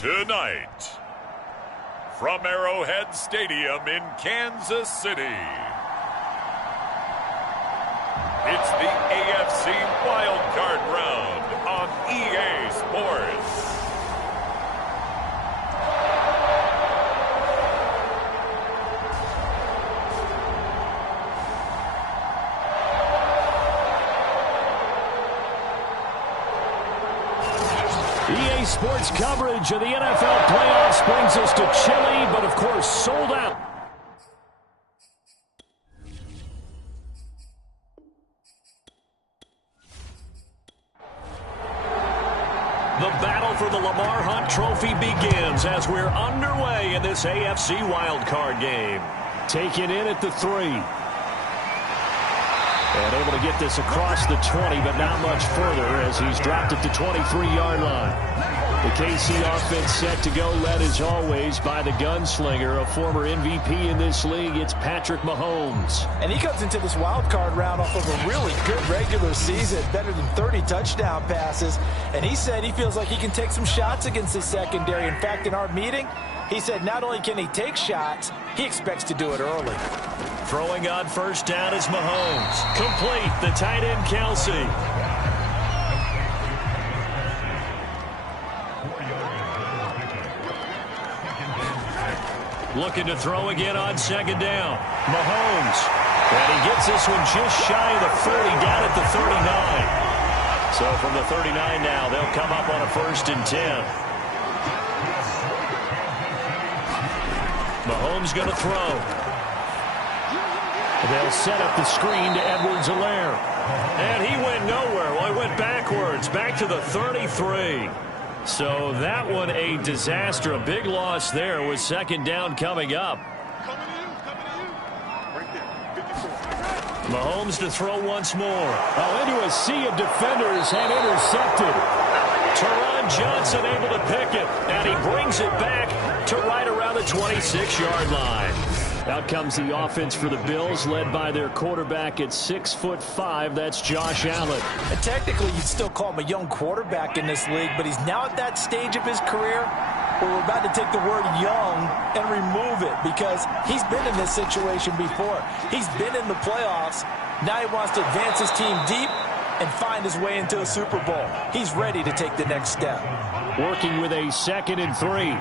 Tonight, from Arrowhead Stadium in Kansas City, it's the AFC Wildcard Round on EA Sports. EA Sports coverage of the NFL playoffs brings us to Chile, but of course sold out. The battle for the Lamar Hunt Trophy begins as we're underway in this AFC wildcard game. Taken in at the 3. And able to get this across the 20, but not much further as he's dropped it to 23-yard line. The KC offense set to go, led as always by the gunslinger, a former MVP in this league. It's Patrick Mahomes. And he comes into this wild card round off of a really good regular season, better than 30 touchdown passes. And he said he feels like he can take some shots against the secondary. In fact, in our meeting, he said not only can he take shots, he expects to do it early. Throwing on first down is Mahomes. Complete, the tight end Kelsey. Looking to throw again on second down. Mahomes. And he gets this one just shy of the 40, down at the 39. So from the 39 now, they'll come up on a 1st and 10. Mahomes going to throw. They'll set up the screen to Edwards-Helaire. And he went nowhere. Well, he went backwards, back to the 33. So that one a disaster. A big loss there with second down coming up. Mahomes to throw once more. Oh, into a sea of defenders and intercepted. Teron Johnson able to pick it. And he brings it back to right around the 26-yard line. Out comes the offense for the Bills, led by their quarterback at 6'5". That's Josh Allen. And technically, you'd still call him a young quarterback in this league, but he's now at that stage of his career where we're about to take the word young and remove it because he's been in this situation before. He's been in the playoffs. Now he wants to advance his team deep and find his way into a Super Bowl. He's ready to take the next step. Working with a 2nd and 3.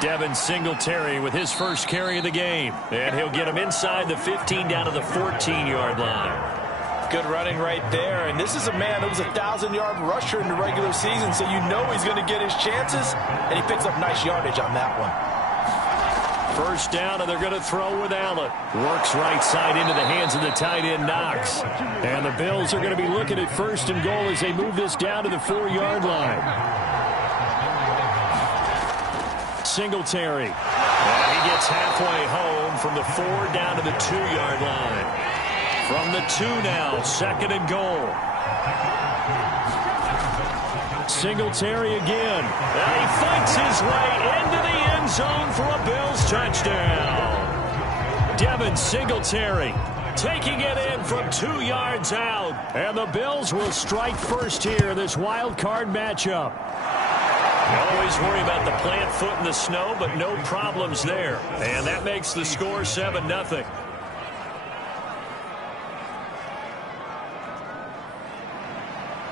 Devin Singletary with his first carry of the game. And he'll get him inside the 15 down to the 14-yard line. Good running right there. And this is a man who was a 1,000-yard rusher in the regular season, so you know he's going to get his chances. And he picks up nice yardage on that one. First down, and they're going to throw with Allen. Works right side into the hands of the tight end, Knox. And the Bills are going to be looking at 1st and goal as they move this down to the 4-yard line. Singletary. And he gets halfway home from the 4 down to the 2-yard line. From the 2 now, 2nd and goal. Singletary again. And he fights his way into the end zone for a Bills touchdown. Devin Singletary taking it in from 2 yards out. And the Bills will strike first here in this wild card matchup. You always worry about the plant foot in the snow, but no problems there. And that makes the score 7-0.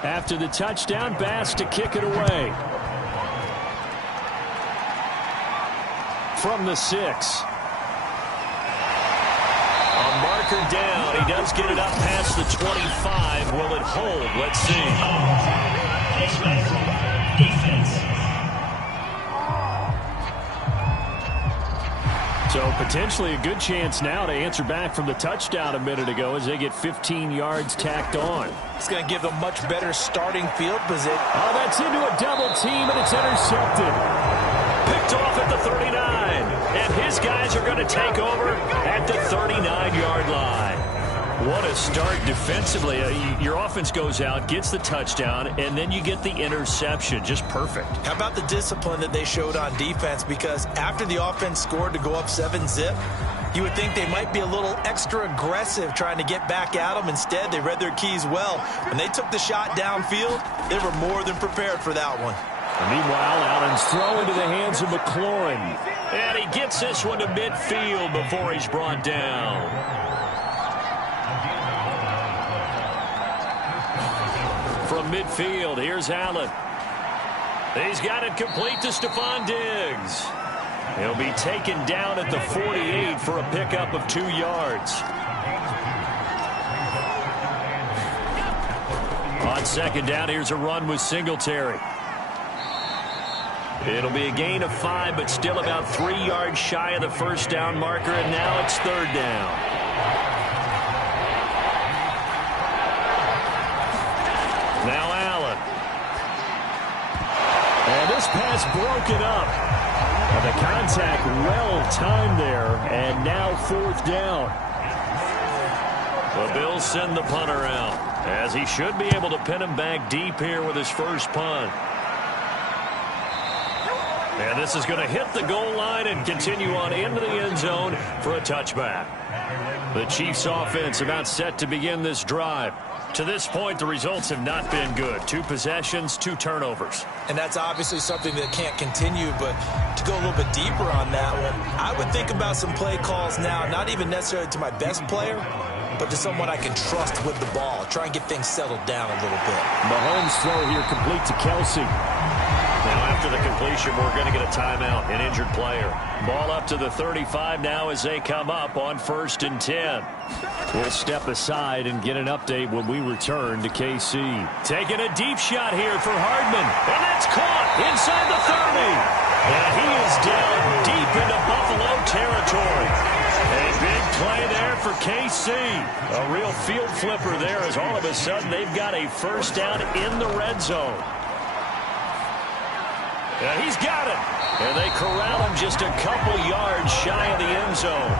After the touchdown, Bass to kick it away. From the 6. A marker down. He does get it up past the 25. Will it hold? Let's see. So potentially a good chance now to answer back from the touchdown a minute ago as they get 15 yards tacked on. It's going to give them much better starting field position. Oh, that's into a double team, and it's intercepted. Picked off at the 39. And his guys are going to take over at the 39-yard line. What a start defensively. Your offense goes out, gets the touchdown, and then you get the interception. Just perfect. How about the discipline that they showed on defense? Because after the offense scored to go up 7-zip, you would think they might be a little extra aggressive trying to get back at them. Instead, they read their keys well. When they took the shot downfield, they were more than prepared for that one. And meanwhile, Allen's throw into the hands of McLaurin. And he gets this one to midfield before he's brought down. From midfield, here's Allen. He's got it complete to Stephon Diggs. He'll be taken down at the 48 for a pickup of 2 yards. On second down, here's a run with Singletary. It'll be a gain of 5, but still about 3 yards shy of the first down marker, and now it's third down. Now Allen. And this pass broken up. And the contact well timed there, and now fourth down. The Bills send the punter out, as he should be able to pin him back deep here with his first punt. And this is going to hit the goal line and continue on into the end zone for a touchback. The Chiefs offense about set to begin this drive. To this point, the results have not been good. 2 possessions, 2 turnovers. And that's obviously something that can't continue, but to go a little bit deeper on that one, I would think about some play calls now, not even necessarily to my best player, but to someone I can trust with the ball. Try and get things settled down a little bit. Mahomes' throw here complete to Kelsey. Now after the completion, we're going to get a timeout, an injured player. Ball up to the 35 now as they come up on 1st and 10. We'll step aside and get an update when we return to KC. Taking a deep shot here for Hardman. And that's caught inside the 30. And he is down deep into Buffalo territory. A big play there for KC. A real field flipper there as all of a sudden they've got a first down in the red zone. And he's got it. And they corral him just a couple yards shy of the end zone.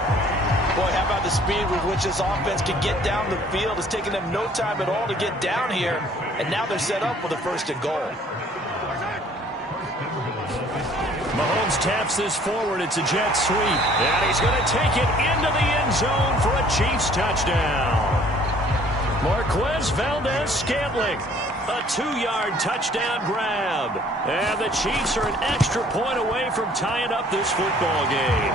Boy, how about the speed with which this offense can get down the field? It's taken them no time at all to get down here. And now they're set up with a 1st and goal. Mahomes taps this forward. It's a jet sweep. And he's going to take it into the end zone for a Chiefs touchdown. Marquez Valdez-Scantling. A 2-yard touchdown grab. And the Chiefs are an extra point away from tying up this football game.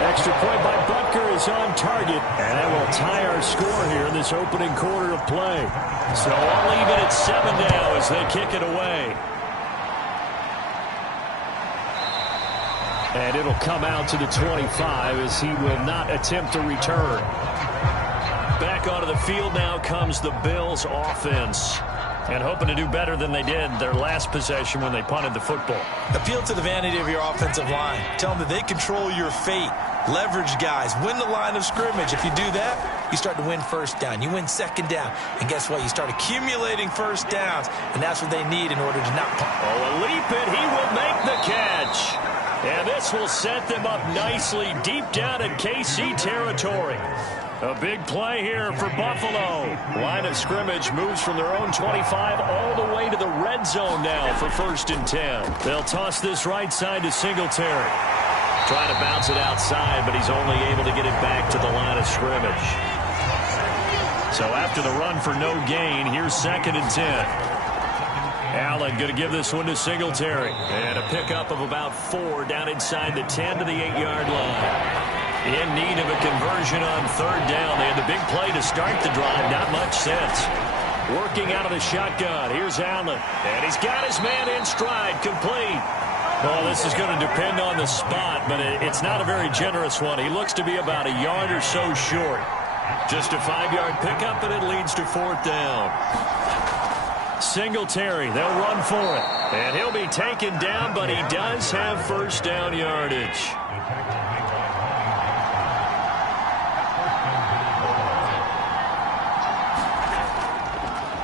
Extra point by Butker is on target. And that will tie our score here in this opening quarter of play. So all even at 7 now as they kick it away. And it'll come out to the 25 as he will not attempt to return. Back onto the field now comes the Bills offense. And hoping to do better than they did their last possession when they punted the football. Appeal to the vanity of your offensive line. Tell them that they control your fate. Leverage guys. Win the line of scrimmage. If you do that, you start to win first down. You win second down. And guess what? You start accumulating first downs. And that's what they need in order to not punt. Oh, a leap it. He will make the catch. And this will set them up nicely deep down in KC territory. A big play here for Buffalo. Line of scrimmage moves from their own 25 all the way to the red zone now for 1st and 10. They'll toss this right side to Singletary. Trying to bounce it outside, but he's only able to get it back to the line of scrimmage. So after the run for no gain, here's 2nd and 10. Allen going to give this one to Singletary. And a pickup of about 4 down inside the 10 to the 8-yard line. In need of a conversion on 3rd down. They had the big play to start the drive. Not much sense. Working out of the shotgun. Here's Allen. And he's got his man in stride. Complete. Well, this is going to depend on the spot, but it's not a very generous one. He looks to be about a yard or so short. Just a 5-yard pickup, and it leads to 4th down. Singletary, they'll run for it. And he'll be taken down, but he does have first down yardage.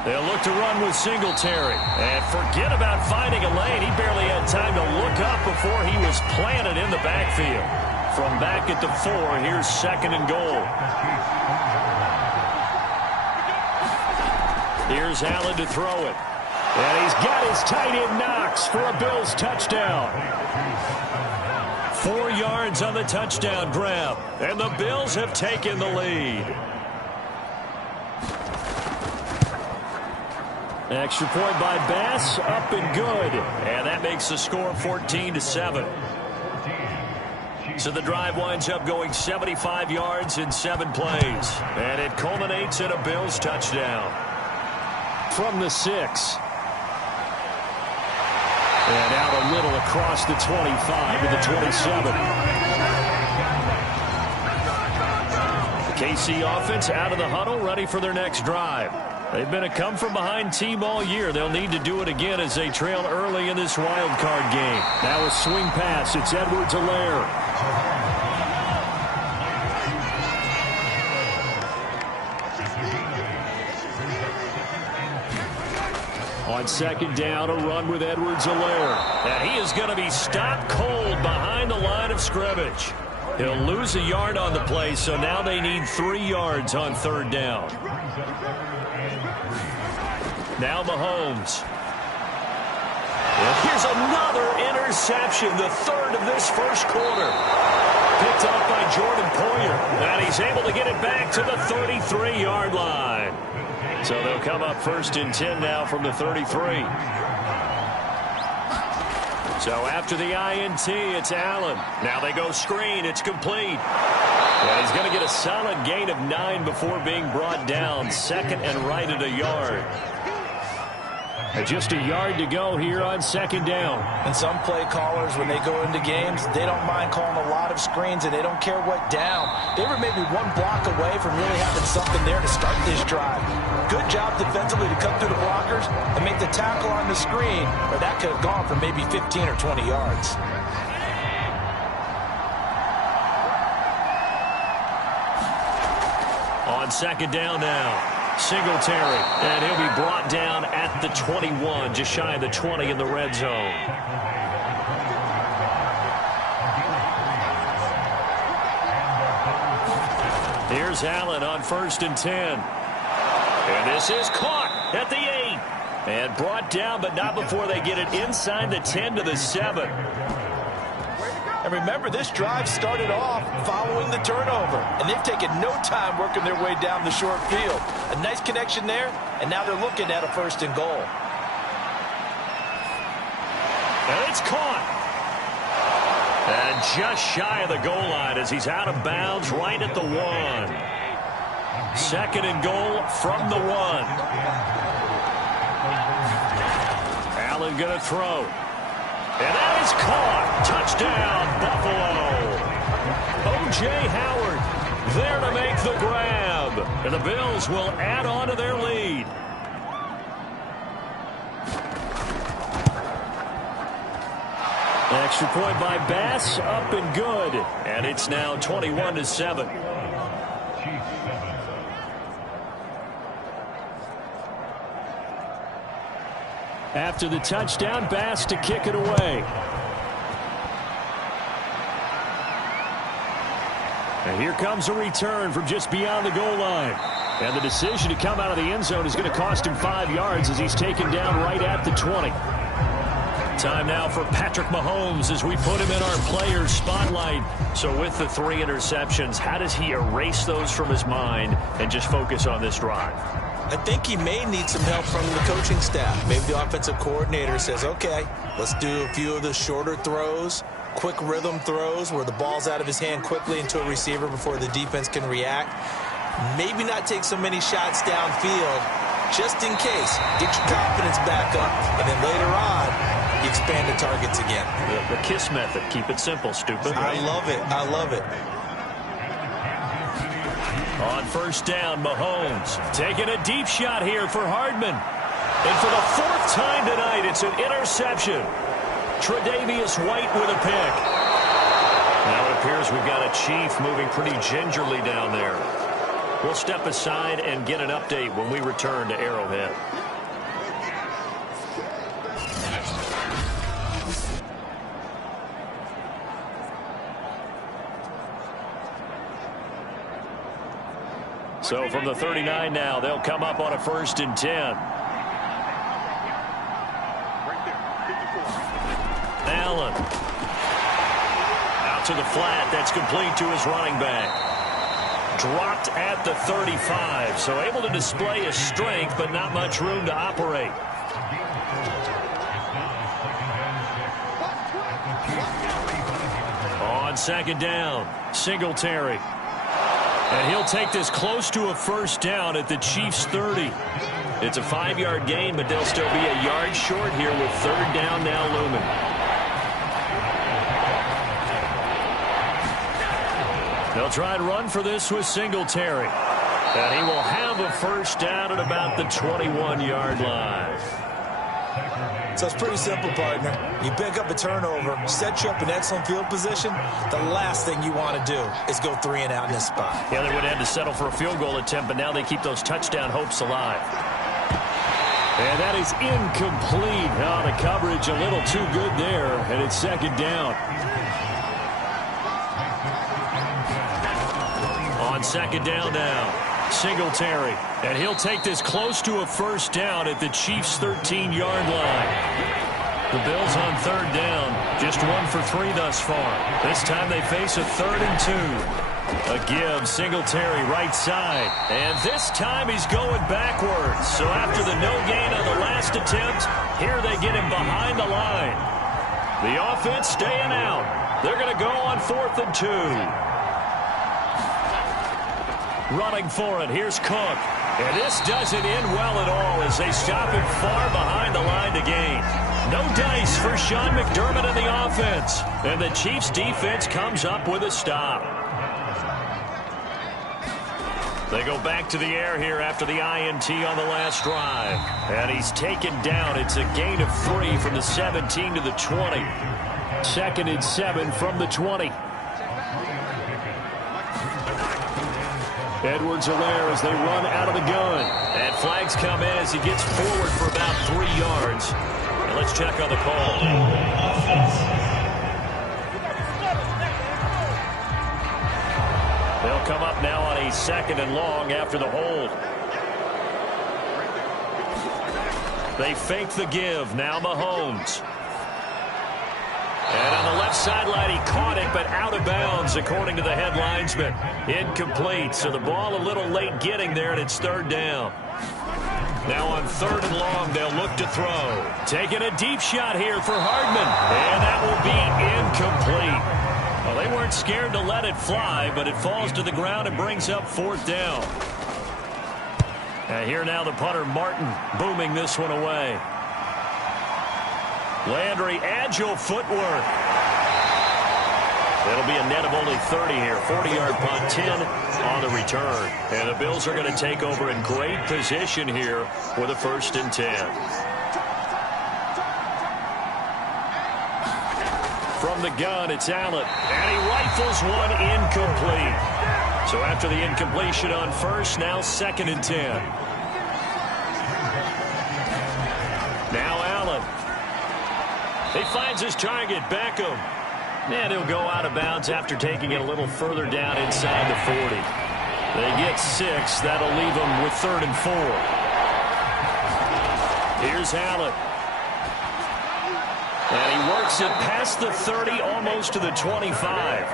They'll look to run with Singletary. And forget about finding a lane. He barely had time to look up before he was planted in the backfield. From back at the 4, here's 2nd and goal. Here's Allen to throw it. And he's got his tight end Knox for a Bills touchdown. 4 yards on the touchdown grab. And the Bills have taken the lead. Extra point by Bass, up and good. And that makes the score 14-7. So the drive winds up going 75 yards in 7 plays. And it culminates in a Bills touchdown. From the 6. And out a little across the 25 to the 27. The KC offense out of the huddle, ready for their next drive. They've been a come-from-behind team all year. They'll need to do it again as they trail early in this wild card game. Now a swing pass. It's Edwards-Helaire. On 2nd down, a run with Edwards-Helaire. And he is going to be stopped cold behind the line of scrimmage. He'll lose a yard on the play, so now they need 3 yards on 3rd down. Now Mahomes. And here's another interception, the 3rd of this first quarter. Picked off by Jordan Poyer. And he's able to get it back to the 33-yard line. So they'll come up 1st and 10 now from the 33. So after the INT, it's Allen. Now they go screen. It's complete. And he's going to get a solid gain of 9 before being brought down. 2nd and right at a yard. And just a yard to go here on 2nd down. And some play callers, when they go into games, they don't mind calling a lot of screens, and they don't care what down. They were maybe 1 block away from really having something there to start this drive. Good job defensively to cut through the blockers and make the tackle on the screen, or that could have gone for maybe 15 or 20 yards. On 2nd down now. Singletary, and he'll be brought down at the 21, just shy of the 20 in the red zone. Here's Allen on 1st and 10. And this is caught at the 8. And brought down, but not before they get it inside the 10 to the 7. And remember, this drive started off following the turnover. And they've taken no time working their way down the short field. A nice connection there, and now they're looking at a 1st and goal. And it's caught. And just shy of the goal line as he's out of bounds right at the 1. 2nd and goal from the 1. Allen going to throw. And that is caught. Touchdown, Buffalo. O.J. Howard there to make the grab. And the Bills will add on to their lead. Extra point by Bass, up and good. And it's now 21-7. After the touchdown, Bass to kick it away. And here comes a return from just beyond the goal line. And the decision to come out of the end zone is going to cost him 5 yards as he's taken down right at the 20. Time now for Patrick Mahomes as we put him in our player spotlight. So with the 3 interceptions, how does he erase those from his mind and just focus on this drive? I think he may need some help from the coaching staff. Maybe the offensive coordinator says, okay, let's do a few of the shorter throws, quick rhythm throws where the ball's out of his hand quickly into a receiver before the defense can react. Maybe not take so many shots downfield just in case. Get your confidence back up, and then later on, you expand the targets again. The KISS method. Keep it simple, stupid. I love it. I love it. On 1st down, Mahomes taking a deep shot here for Hardman. And for the 4th time tonight, it's an interception. Tre'Davious White with a pick. Now it appears we've got a Chief moving pretty gingerly down there. We'll step aside and get an update when we return to Arrowhead. So from the 39 now, they'll come up on a 1st and 10. Allen. Out to the flat. That's complete to his running back. Dropped at the 35, so able to display his strength, but not much room to operate. On 2nd down, Singletary. And he'll take this close to a 1st down at the Chiefs' 30. It's a 5-yard gain, but they'll still be a yard short here with 3rd down now looming. They'll try and run for this with Singletary. And he will have a 1st down at about the 21-yard line. So it's pretty simple, partner. You pick up a turnover, set you up in excellent field position. The last thing you want to do is go 3 and out in this spot. Yeah, they would have to settle for a field goal attempt, but now they keep those touchdown hopes alive. And that is incomplete. Oh, the coverage a little too good there, and it's 2nd down. On 2nd down now, Singletary. And he'll take this close to a 1st down at the Chiefs' 13-yard line. The Bills on 3rd down, just 1 for 3 thus far. This time they face a 3rd and 2. A give, Singletary right side. And this time he's going backwards. So after the no gain on the last attempt, here they get him behind the line. The offense staying out. They're going to go on 4th and 2. Running for it, here's Cook. And this doesn't end well at all as they stop him far behind the line to gain. No dice for Sean McDermott and the offense. And the Chiefs defense comes up with a stop. They go back to the air here after the INT on the last drive. And he's taken down. It's a gain of 3 from the 17 to the 20. 2nd and 7 from the 20. Edwards-Helaire as they run out of the gun. And flags come in as he gets forward for about 3 yards. And let's check on the call. They'll come up now on a 2nd and long after the hold. They fake the give. Now Mahomes. And on the left sideline, he caught it, but out of bounds, according to the head linesman. Incomplete, so the ball a little late getting there, and it's 3rd down. Now on 3rd and long, they'll look to throw. Taking a deep shot here for Hardman, and that will be incomplete. Well, they weren't scared to let it fly, but it falls to the ground and brings up 4th down. And here now the punter, Martin, booming this one away. Landry, agile footwork. It'll be a net of only 30 here. 40-yard punt, 10 on the return. And the Bills are going to take over in great position here with a 1st and 10. From the gun, it's Allen. And he rifles one incomplete. So after the incompletion on 1st, now 2nd and 10. Now Allen. He finds his target, Beckham. And he'll go out of bounds after taking it a little further down inside the 40. They get 6. That'll leave them with 3rd and 4. Here's Allen. And he works it past the 30, almost to the 25.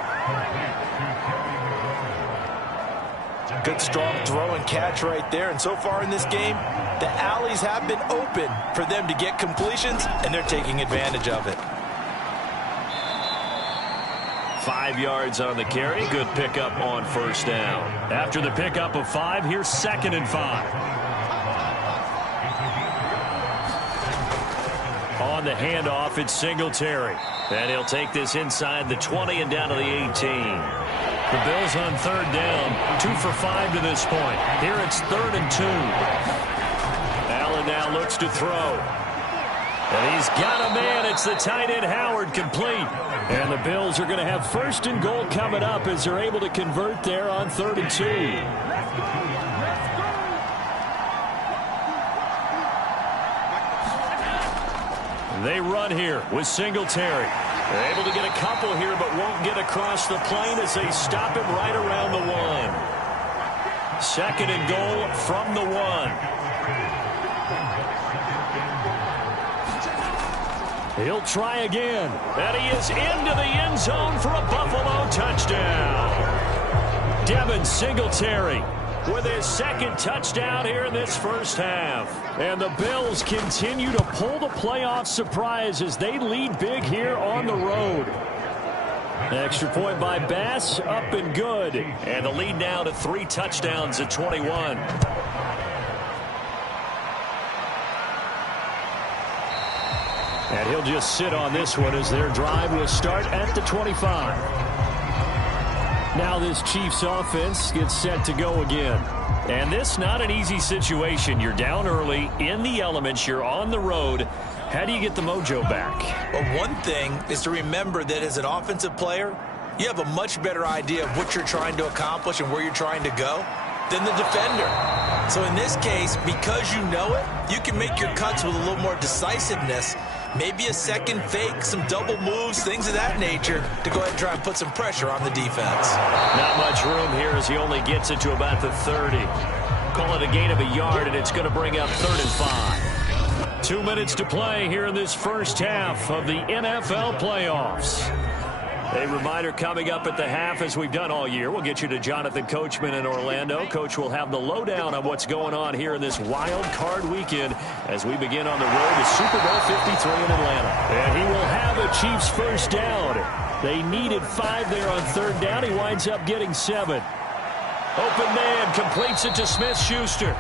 Good, strong throw and catch right there. And so far in this game, the alleys have been open for them to get completions, and they're taking advantage of it. 5 yards on the carry. Good pickup on 1st down. After the pickup of 5, here's 2nd and 5. On the handoff, it's Singletary. And he'll take this inside the 20 and down to the 18. The Bills on 3rd down, 2 for 5 to this point. Here it's 3rd and 2. Allen now looks to throw. And he's got a man. It's the tight end Howard, complete. And the Bills are going to have 1st and goal coming up as they're able to convert there on 3rd and 2. They run here with Singletary. They're able to get a couple here, but won't get across the plane as they stop him right around the 1. Second and goal from the 1. He'll try again. And he is into the end zone for a Buffalo touchdown. Devin Singletary with his second touchdown here in this first half. And the Bills continue to pull the playoff surprise as they lead big here on the road. Extra point by Bass, up and good. And the lead now to 3 touchdowns at 21. And he'll just sit on this one as their drive will start at the 25. Now this Chiefs offense gets set to go again. And this not an easy situation. You're down early, in the elements, you're on the road. How do you get the mojo back? Well, one thing is to remember that as an offensive player, you have a much better idea of what you're trying to accomplish and where you're trying to go than the defender. So in this case, because you know it, you can make your cuts with a little more decisiveness. Maybe a second fake, some double moves, things of that nature to go ahead and try and put some pressure on the defense. Not much room here as he only gets it to about the 30. Call it a gain of a yard, and it's going to bring up 3rd and 5. 2 minutes to play here in this first half of the NFL playoffs. A reminder coming up at the half, as we've done all year. We'll get you to Jonathan Coachman in Orlando. Coach will have the lowdown on what's going on here in this wild card weekend as we begin on the road to Super Bowl 53 in Atlanta. And he will have a Chiefs first down. They needed 5 there on 3rd down. He winds up getting 7. Open man completes it to Smith-Schuster.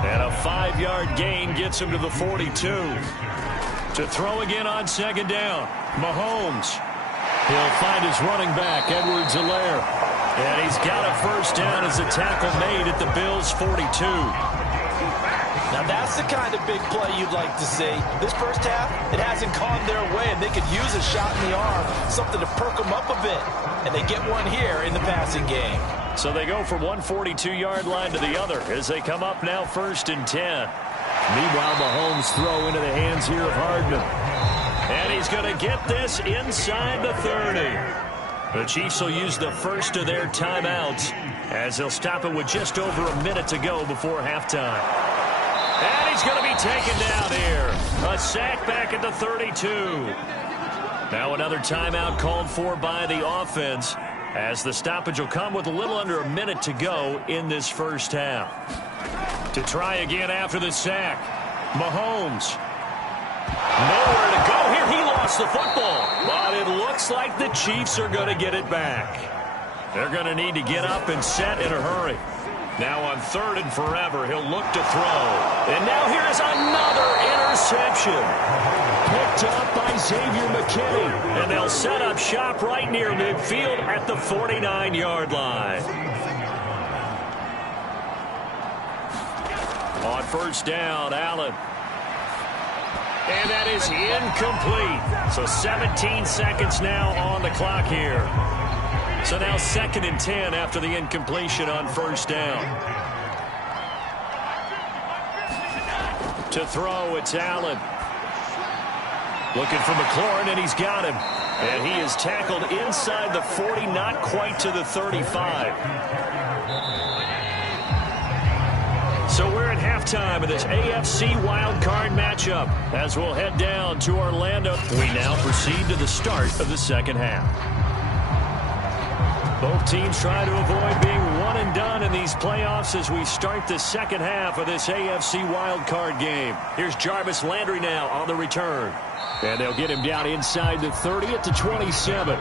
And a 5-yard gain gets him to the 42. To throw again on 2nd down. Mahomes. He'll find his running back, Edwards-Helaire. And he's got a first down as a tackle made at the Bills' 42. Now that's the kind of big play you'd like to see. This first half, it hasn't gone their way, and they could use a shot in the arm, something to perk them up a bit. And they get one here in the passing game. So they go from one 42-yard line to the other as they come up now 1st and 10. Meanwhile, Mahomes throw into the hands here of Hardman. And he's going to get this inside the 30. The Chiefs will use the first of their timeouts as they'll stop it with just over a minute to go before halftime. And he's going to be taken down here. A sack back at the 32. Now another timeout called for by the offense as the stoppage will come with a little under a minute to go in this first half. To try again after the sack, Mahomes. Nowhere to go here. He lost the football. But it looks like the Chiefs are going to get it back. They're going to need to get up and set in a hurry. Now on 3rd and forever, he'll look to throw. And now here is another interception. Picked up by Xavier McKinney. And they'll set up shop right near midfield at the 49-yard line. On 1st down, Allen. And that is incomplete. So 17 seconds now on the clock here. So now 2nd and 10 after the incompletion on 1st down. To throw, it's Allen. Looking for McLaurin, and he's got him. And he is tackled inside the 40, not quite to the 35. So we're at halftime of this AFC wildcard matchup as we'll head down to Orlando. We now proceed to the start of the second half. Both teams try to avoid being one and done in these playoffs as we start the second half of this AFC wildcard game. Here's Jarvis Landry now on the return. And they'll get him down inside the 30 at the 27.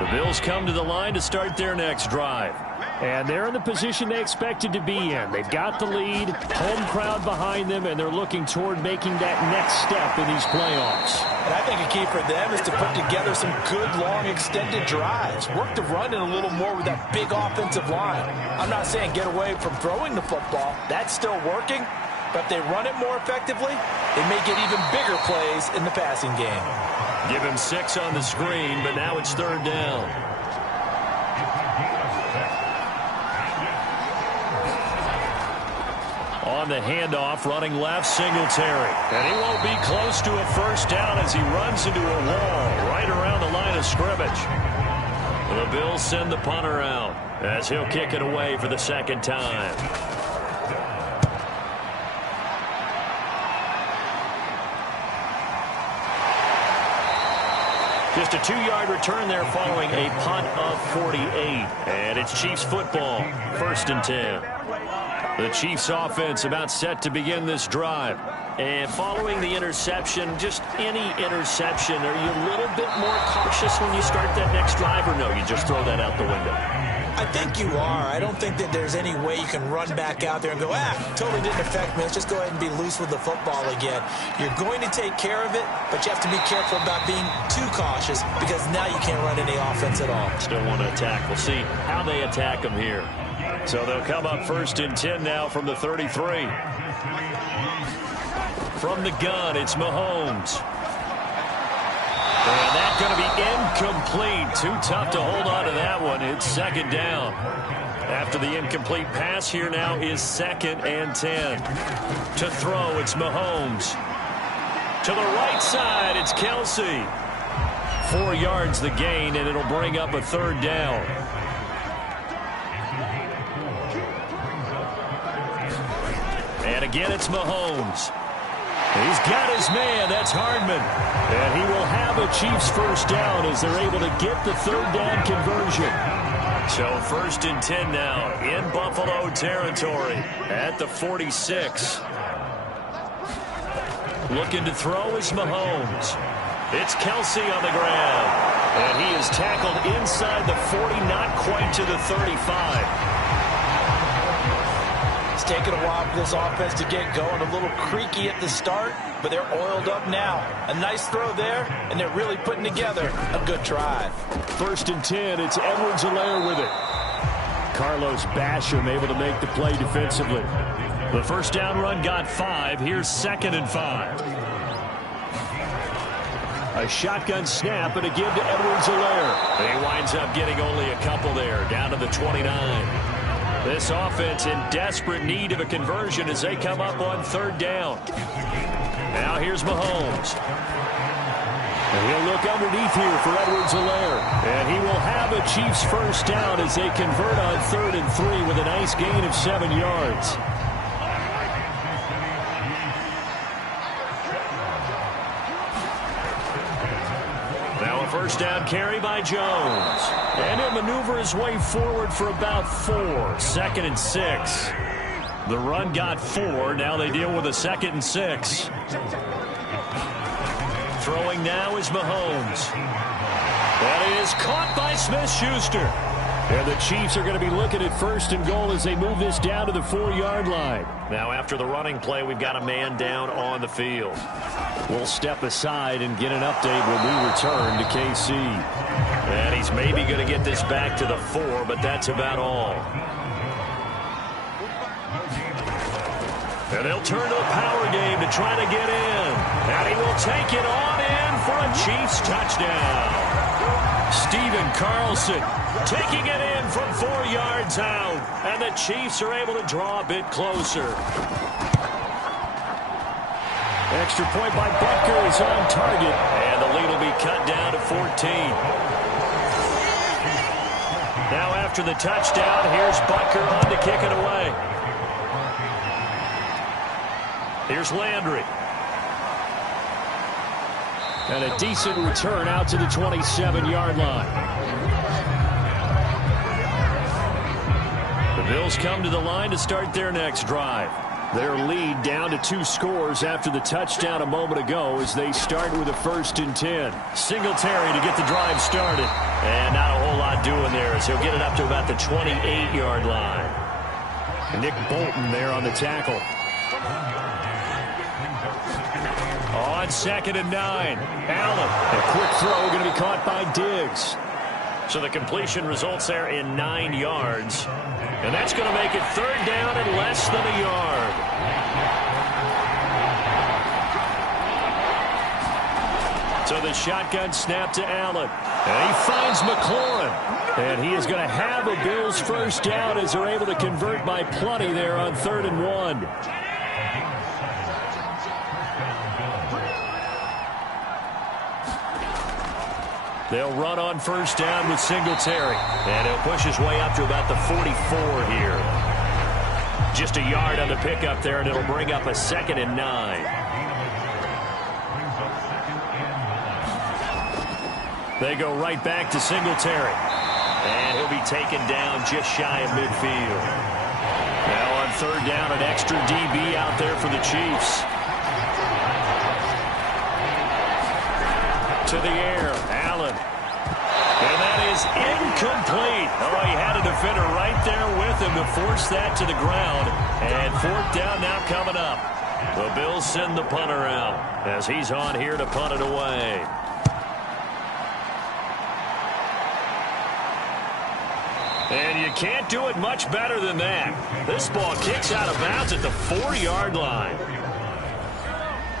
The Bills come to the line to start their next drive. And they're in the position they expected to be in. They've got the lead, home crowd behind them, and they're looking toward making that next step in these playoffs. And I think a key for them is to put together some good, long, extended drives. Work the run in a little more with that big offensive line. I'm not saying get away from throwing the football. That's still working. But if they run it more effectively, they may get even bigger plays in the passing game. Give him 6 on the screen, but now it's 3rd down. On the handoff, running left, Singletary. And he won't be close to a first down as he runs into a wall right around the line of scrimmage. The Bills send the punter out as he'll kick it away for the second time. Just a 2-yard return there following a punt of 48. And it's Chiefs football, 1st and 10. The Chiefs offense about set to begin this drive. And following the interception, just any interception, are you a little bit more cautious when you start that next drive, or no, you just throw that out the window? I think you are. I don't think that there's any way you can run back out there and go, totally didn't affect me. Let's just go ahead and be loose with the football again. You're going to take care of it, but you have to be careful about being too cautious because now you can't run any offense at all. Still want to attack. We'll see how they attack them here. So they'll come up 1st and 10 now from the 33. From the gun, it's Mahomes. And that's going to be incomplete. Too tough to hold on to that one. It's 2nd down. After the incomplete pass, here now is 2nd and 10. To throw, it's Mahomes. To the right side, it's Kelsey. 4 yards the gain, and it'll bring up a 3rd down. And again, it's Mahomes. He's got his man. That's Hardman. And he will have a Chiefs 1st down as they're able to get the 3rd down conversion. So 1st and 10 now in Buffalo territory at the 46. Looking to throw is Mahomes. It's Kelsey on the ground. And he is tackled inside the 40, not quite to the 35. It's taken a while for this offense to get going. A little creaky at the start, but they're oiled up now. A nice throw there, and they're really putting together a good drive. 1st and 10, it's Edwards-Helaire with it. Carlos Basham able to make the play defensively. The 1st down run got 5. Here's 2nd and 5. A shotgun snap and a give to Edwards-Helaire. He winds up getting only a couple there, down to the 29. This offense in desperate need of a conversion as they come up on 3rd down. Now here's Mahomes. And he'll look underneath here for Edwards-Helaire. And he will have a Chiefs 1st down as they convert on 3rd and 3 with a nice gain of 7 yards. Now a 1st down carry by Jones. And he'll maneuver his way forward for about 4. 2nd and 6. The run got 4. Now they deal with a 2nd and 6. Throwing now is Mahomes. That is caught by Smith-Schuster. And the Chiefs are going to be looking at 1st and goal as they move this down to the 4-yard line. Now after the running play, we've got a man down on the field. We'll step aside and get an update when we return to KC. And he's maybe going to get this back to the 4, but that's about all. And they'll turn to the power game to try to get in. And he will take it on in for a Chiefs touchdown. Steven Carlson taking it in from 4 yards out. And the Chiefs are able to draw a bit closer. Extra point by Butker is on target. And the lead will be cut down to 14. Now after the touchdown, here's Butker on to kick it away. Here's Landry. And a decent return out to the 27-yard line. The Bills come to the line to start their next drive. Their lead down to 2 scores after the touchdown a moment ago as they start with a 1st and 10. Singletary to get the drive started. And not a whole lot doing there as he'll get it up to about the 28-yard line. Nick Bolton there on the tackle. On 2nd and 9. Allen. A quick throw going to be caught by Diggs. So the completion results there in 9 yards. And that's going to make it 3rd down and less than a yard. So the shotgun snap to Allen. And he finds McLaurin. And he is going to have a Bills 1st down as they're able to convert by plenty there on 3rd and 1. They'll run on first down with Singletary. And he'll push his way up to about the 44 here. Just a yard on the pickup there, and it'll bring up a 2nd and 9. They go right back to Singletary. And he'll be taken down just shy of midfield. Now on third down, an extra DB out there for the Chiefs. To the air, Allen. And that is incomplete. Oh, he had a defender right there with him to force that to the ground. And fourth down now coming up. The Bills send the punter out as he's on here to punt it away. And you can't do it much better than that. This ball kicks out of bounds at the 4-yard line.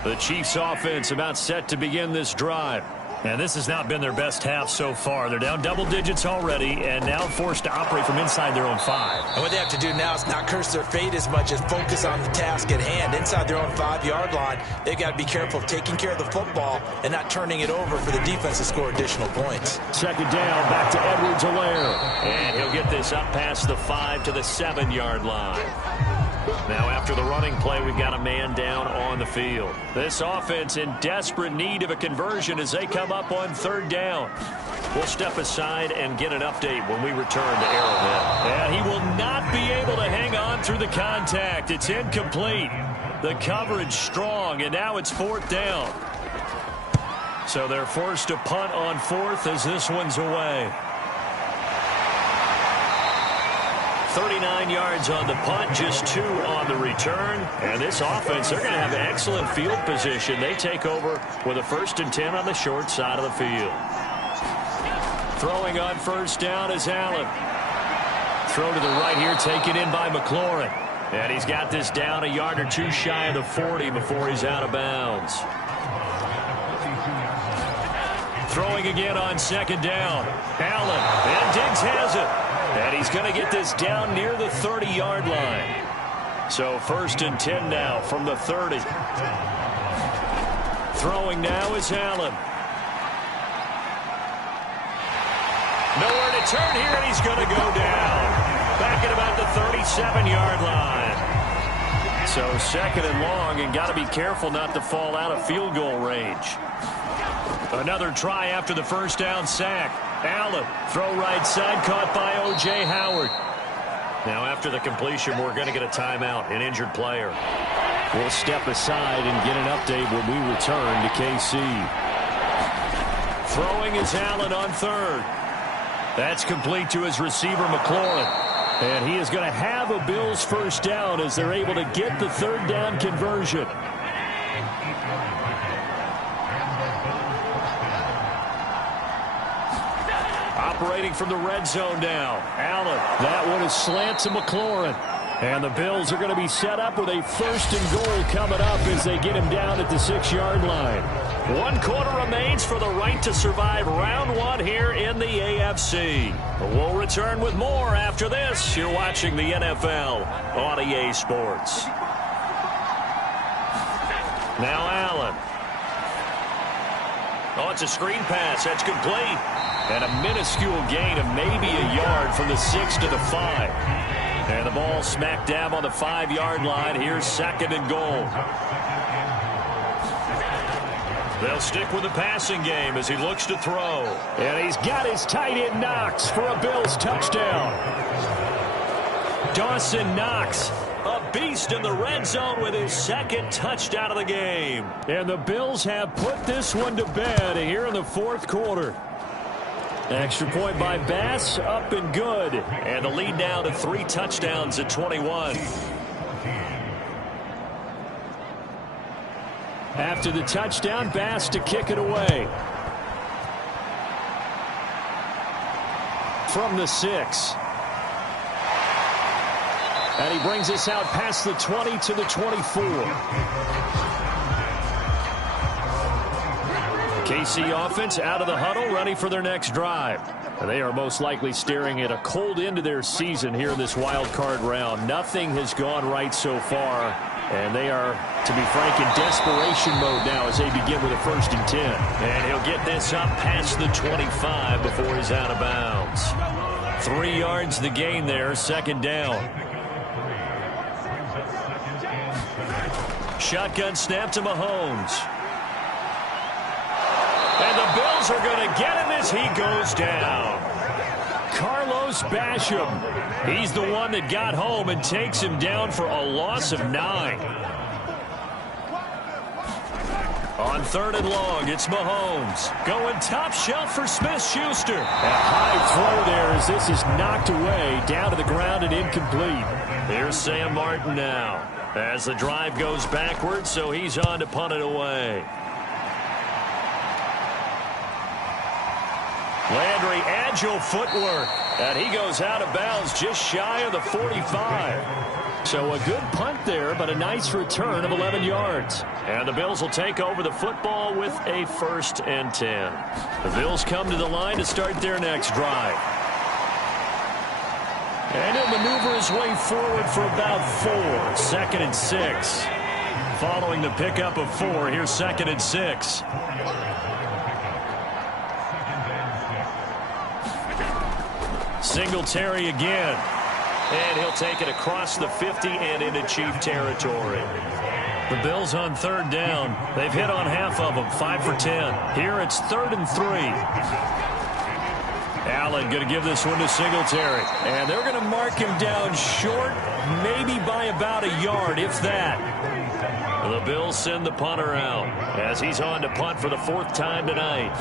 The Chiefs offense about set to begin this drive. And this has not been their best half so far. They're down double digits already and now forced to operate from inside their own 5. And what they have to do now is not curse their fate as much as focus on the task at hand. Inside their own 5-yard line, they've got to be careful of taking care of the football and not turning it over for the defense to score additional points. Second down, back to Edwards-Helaire. And he'll get this up past the 5 to the 7-yard line. Now after the running play, we've got a man down on the field. This offense in desperate need of a conversion as they come up on third down. We'll step aside and get an update when we return to Arrowhead. And he will not be able to hang on through the contact. It's incomplete. The coverage strong, and now it's fourth down. So they're forced to punt on fourth as this one's away. 39 yards on the punt, just 2 on the return. And this offense, they're going to have excellent field position. They take over with a 1st and 10 on the short side of the field. Throwing on first down is Allen. Throw to the right here, taken in by McLaurin. And he's got this down a yard or 2 shy of the 40 before he's out of bounds. Throwing again on second down. Allen, and Diggs has it. And he's going to get this down near the 30-yard line. So 1st and 10 now from the 30. Throwing now is Allen. Nowhere to turn here, and he's going to go down. Back at about the 37-yard line. So 2nd and long, and got to be careful not to fall out of field goal range. Another try after the first down sack. Allen, throw right side, caught by O.J. Howard. Now after the completion, we're going to get a timeout, an injured player. We'll step aside and get an update when we return to KC. Throwing is Allen on third. That's complete to his receiver, McLaurin. And he is going to have a Bills first down as they're able to get the third down conversion. Operating from the red zone now. Allen, that one is slant to McLaurin. And the Bills are going to be set up with a 1st and goal coming up as they get him down at the 6-yard line. 1 quarter remains for the right to survive round 1 here in the AFC. We'll return with more after this. You're watching the NFL on EA Sports. Now Allen. Oh, it's a screen pass. That's complete. And a minuscule gain of maybe a yard from the 6 to the 5. And the ball smack dab on the 5-yard line. Here's 2nd and goal. They'll stick with the passing game as he looks to throw. And he's got his tight end Knox for a Bills touchdown. Dawson Knox, a beast in the red zone with his 2nd touchdown of the game. And the Bills have put this one to bed here in the 4th quarter. Extra point by Bass, up and good. And the lead now to 3 touchdowns at 21. After the touchdown, Bass to kick it away. From the 6. And he brings us out past the 20 to the 24. KC offense out of the huddle, ready for their next drive. They are most likely staring at a cold end to their season here in this wild card round. Nothing has gone right so far And they are, to be frank, in desperation mode now as they begin with a 1st and 10. And he'll get this up past the 25 before he's out of bounds. 3 yards the gain there, 2nd down. Shotgun snap to Mahomes. And the Bills are going to get him as he goes down. Carlos Basham. He's the one that got home and takes him down for a loss of 9. On 3rd and long, it's Mahomes. Going top shelf for Smith-Schuster. A high throw there as this is knocked away, down to the ground and incomplete. Here's Sam Martin now as the drive goes backwards, so he's on to punt it away. Landry, agile footwork, and he goes out of bounds just shy of the 45. So a good punt there, but a nice return of 11 yards. And the Bills will take over the football with a 1st and 10. The Bills come to the line to start their next drive. And he'll maneuver his way forward for about 4. 2nd and 6. Following the pickup of 4, here's 2nd and 6. Singletary again. And he'll take it across the 50 and into Chief territory. The Bills on 3rd down. They've hit on half of them, 5 for 10. Here it's 3rd and 3. Allen going to give this one to Singletary. And they're going to mark him down short, maybe by about a yard, if that. The Bills send the punter out as he's on to punt for the 4th time tonight.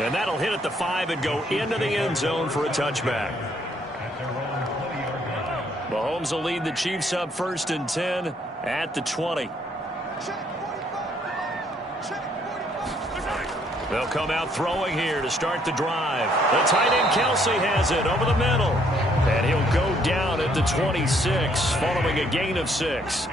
And that'll hit at the 5 and go into the end zone for a touchback. Mahomes will lead the Chiefs up 1st and 10 at the 20. They'll come out throwing here to start the drive. The tight end Kelsey has it over the middle. And he'll go down at the 26 following a gain of 6.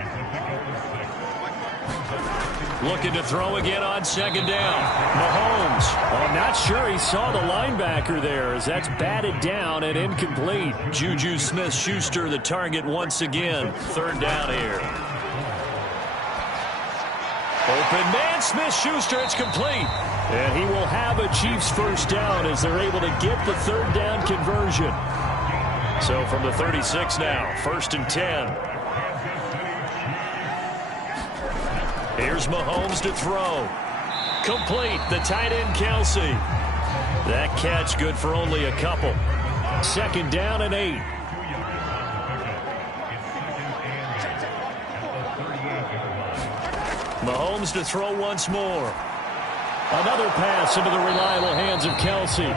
Looking to throw again on 2nd down. Mahomes. I'm not sure he saw the linebacker there as that's batted down and incomplete. Juju Smith-Schuster the target once again. 3rd down here. Open man Smith-Schuster. It's complete. And he will have a Chiefs 1st down as they're able to get the 3rd down conversion. So from the 36 now, 1st and 10. Here's Mahomes to throw. Complete. The tight end Kelsey. That catch good for only a couple. 2nd down and 8. Mahomes to throw once more. Another pass into the reliable hands of Kelsey.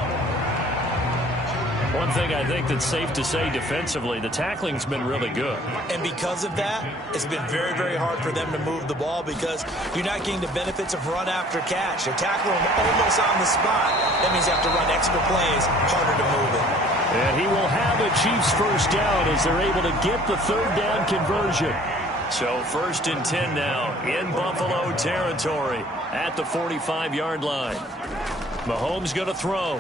One thing I think that's safe to say defensively, the tackling's been really good. And because of that, it's been very, very hard for them to move the ball because you're not getting the benefits of run after catch. They're tackling them almost on the spot. That means you have to run extra plays, harder to move it. And he will have a Chiefs 1st down as they're able to get the 3rd down conversion. So 1st and 10 now in Buffalo territory at the 45-yard line. Mahomes going to throw.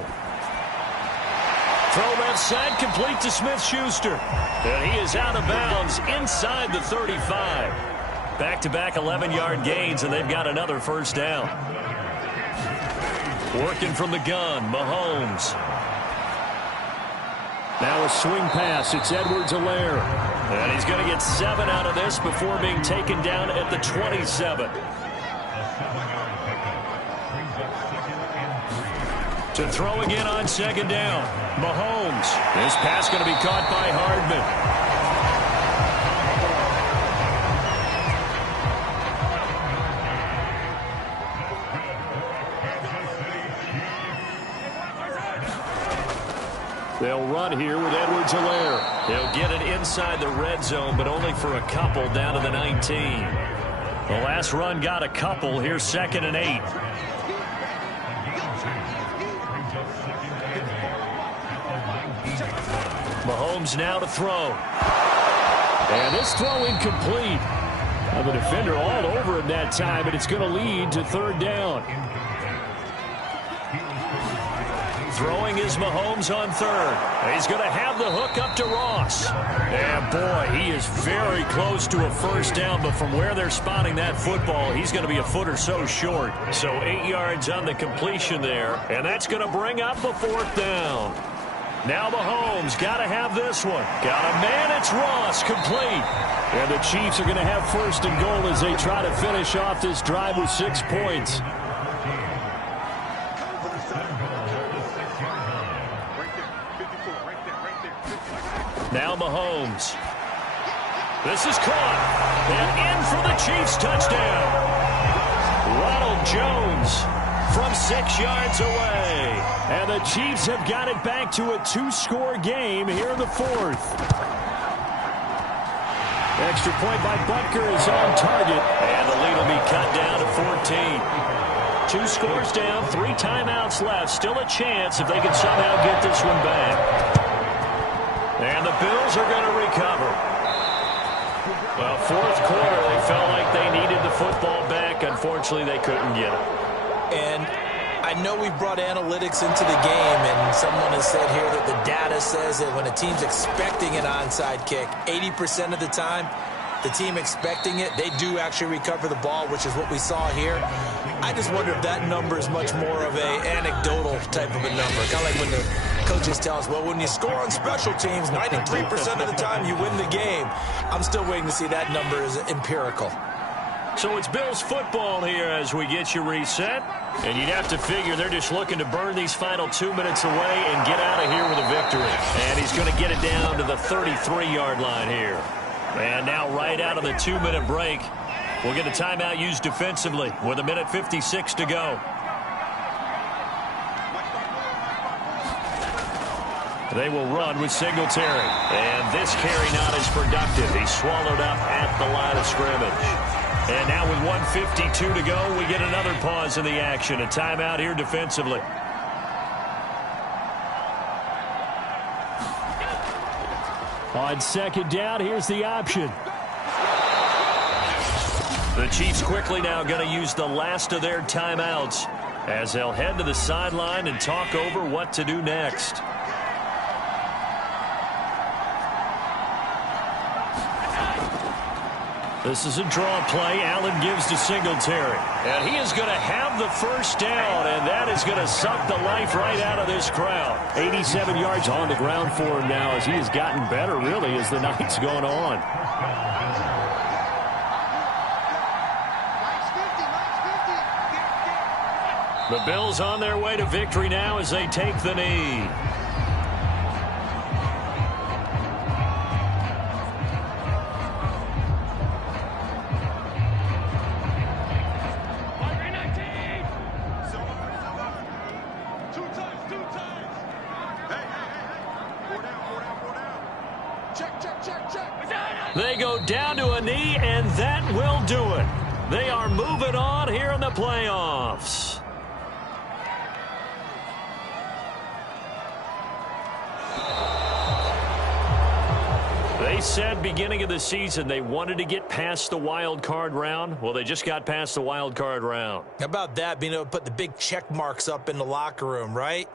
Throw left side, complete to Smith-Schuster. And he is out of bounds inside the 35. Back-to-back 11-yard gains, and they've got another 1st down. Working from the gun, Mahomes. Now a swing pass. It's Edwards-Helaire. And he's going to get 7 out of this before being taken down at the 27. To throw again on 2nd down. Mahomes. This pass going to be caught by Hardman. They'll run here with Edwards-Helaire. They'll get it inside the red zone, but only for a couple down to the 19. The last run got a couple. Here's 2nd and 8. Mahomes now to throw. And this throw incomplete. The defender all over him that time, but it's going to lead to 3rd down. Throwing is Mahomes on third. He's going to have the hook up to Ross. And, boy, he is very close to a first down, but from where they're spotting that football, he's going to be a foot or so short. So 8 yards on the completion there, and that's going to bring up a fourth down. Now Mahomes got to have this one. Got a man, it's Ross, complete. And the Chiefs are going to have first and goal as they try to finish off this drive with 6 points. Now Mahomes. This is caught. And in for the Chiefs touchdown. Ronald Jones from 6 yards away. And the Chiefs have got it back to a 2-score game here in the fourth. Extra point by Butker is on target. And the lead will be cut down to 14. 2 scores down, 3 timeouts left. Still a chance if they can somehow get this one back. And the Bills are going to recover. Well, fourth quarter, they felt like they needed the football back. Unfortunately, they couldn't get it. And I know we brought analytics into the game, and someone has said here that the data says that when a team's expecting an onside kick, 80% of the time, the team expecting it, they do actually recover the ball, which is what we saw here. I just wonder if that number is much more of a anecdotal type of a number. Kind of like when the coaches tell us, well, when you score on special teams, 93% of the time you win the game. I'm still waiting to see that number is empirical. So it's Bills football here as we get you reset. And you'd have to figure they're just looking to burn these final 2 minutes away and get out of here with a victory. And he's going to get it down to the 33-yard line here. And now right out of the 2-minute break, we'll get a timeout used defensively with 1:56 to go. They will run with Singletary. And this carry not as productive. He's swallowed up at the line of scrimmage. And now with 1:52 to go, we get another pause in the action. A timeout here defensively. On second down, here's the option. The Chiefs quickly now going to use the last of their timeouts as they'll head to the sideline and talk over what to do next. This is a draw play. Allen gives to Singletary. And he is going to have the first down, and that is going to suck the life right out of this crowd. 87 yards on the ground for him now as he has gotten better, really, as the night's going on. The Bills on their way to victory now as they take the knee. They go down to a knee, and that will do it. They are moving on here in the playoffs. They said beginning of the season they wanted to get past the wild card round. Well, they just got past the wild card round. How about that, being able to put the big check marks up in the locker room, right?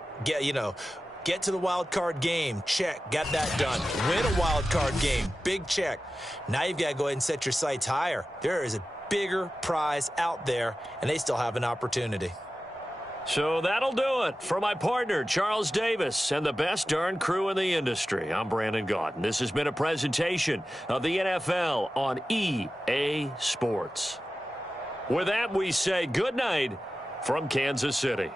Get to the wild card game. Check. Got that done. Win a wild card game. Big check. Now you've got to go ahead and set your sights higher. There is a bigger prize out there, and they still have an opportunity. So that'll do it. For my partner, Charles Davis, and the best darn crew in the industry, I'm Brandon Gaudin. This has been a presentation of the NFL on EA Sports. With that, we say good night from Kansas City.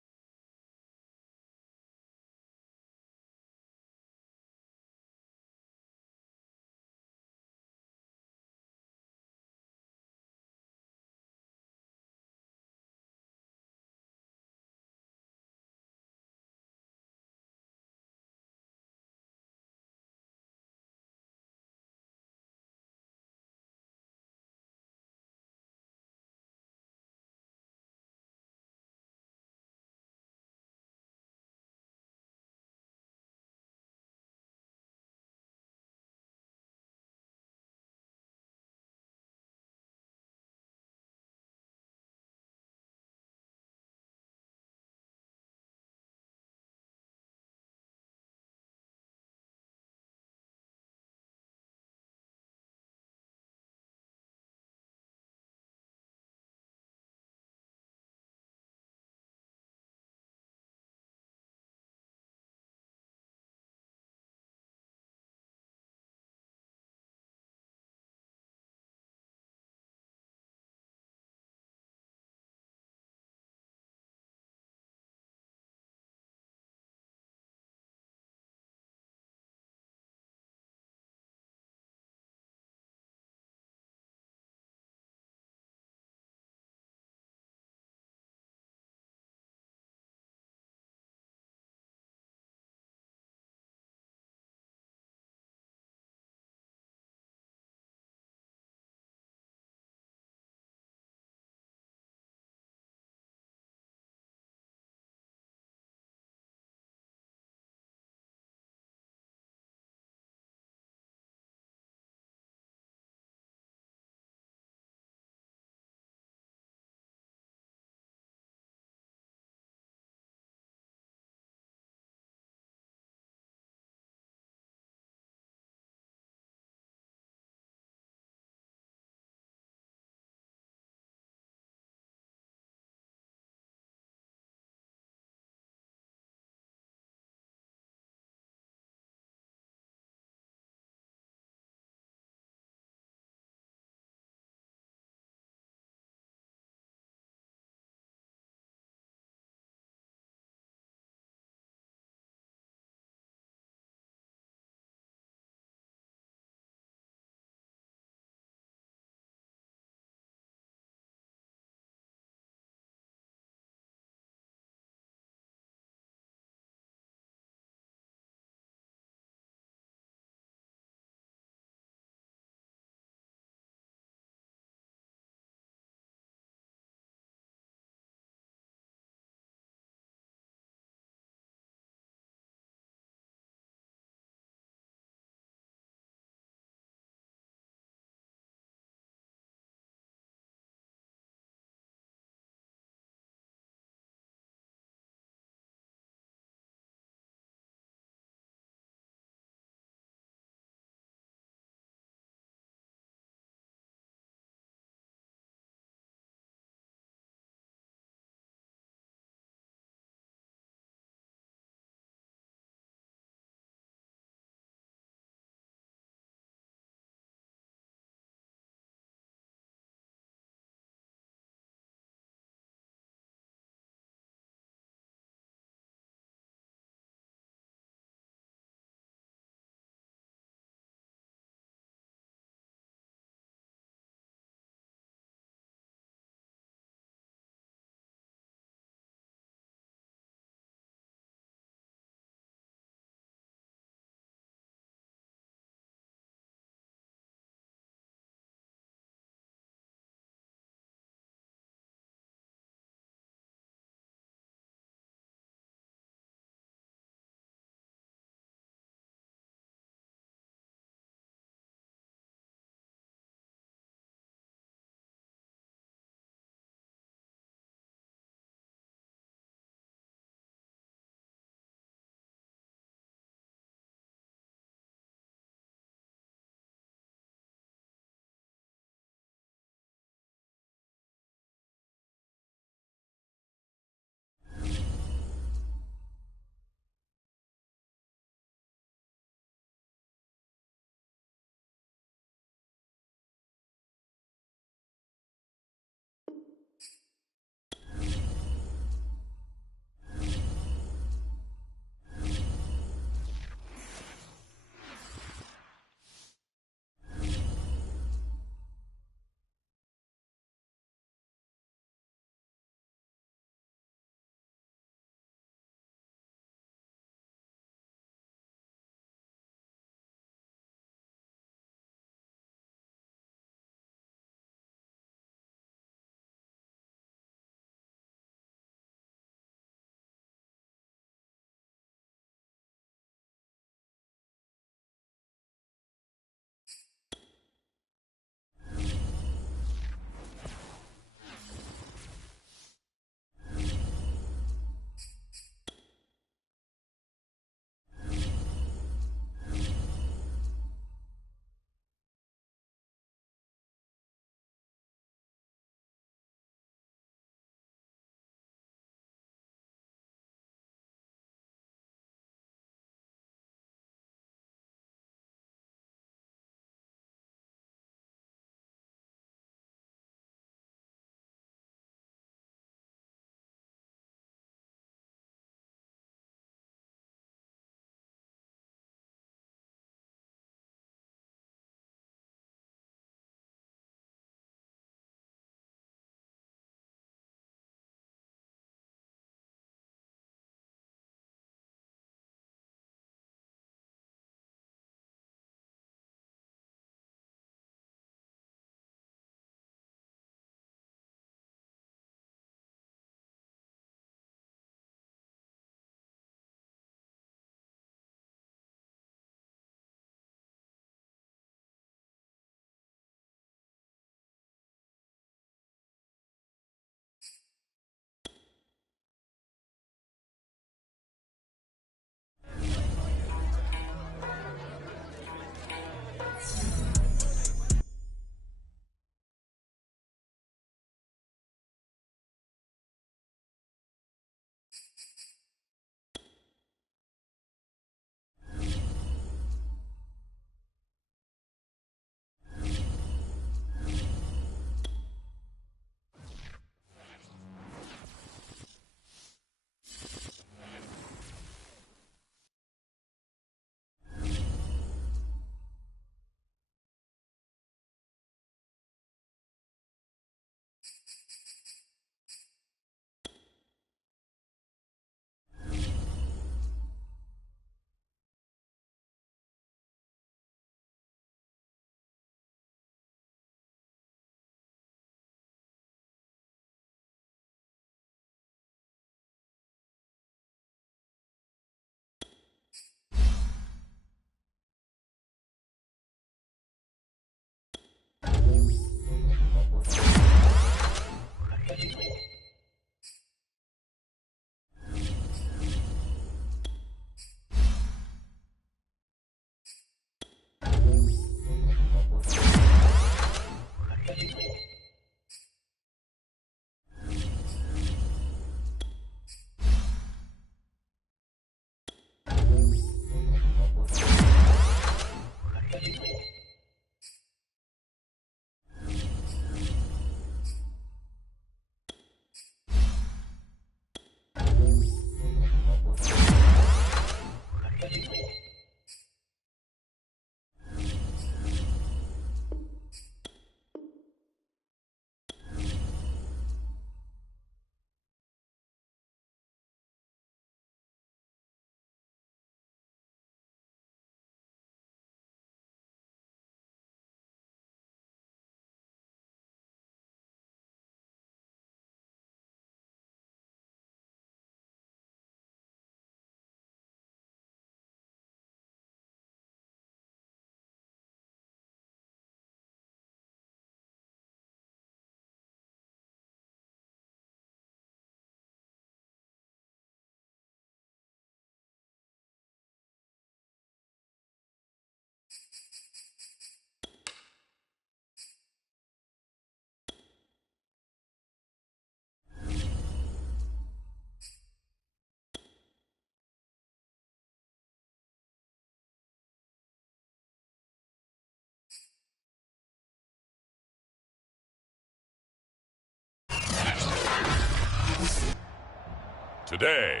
Today,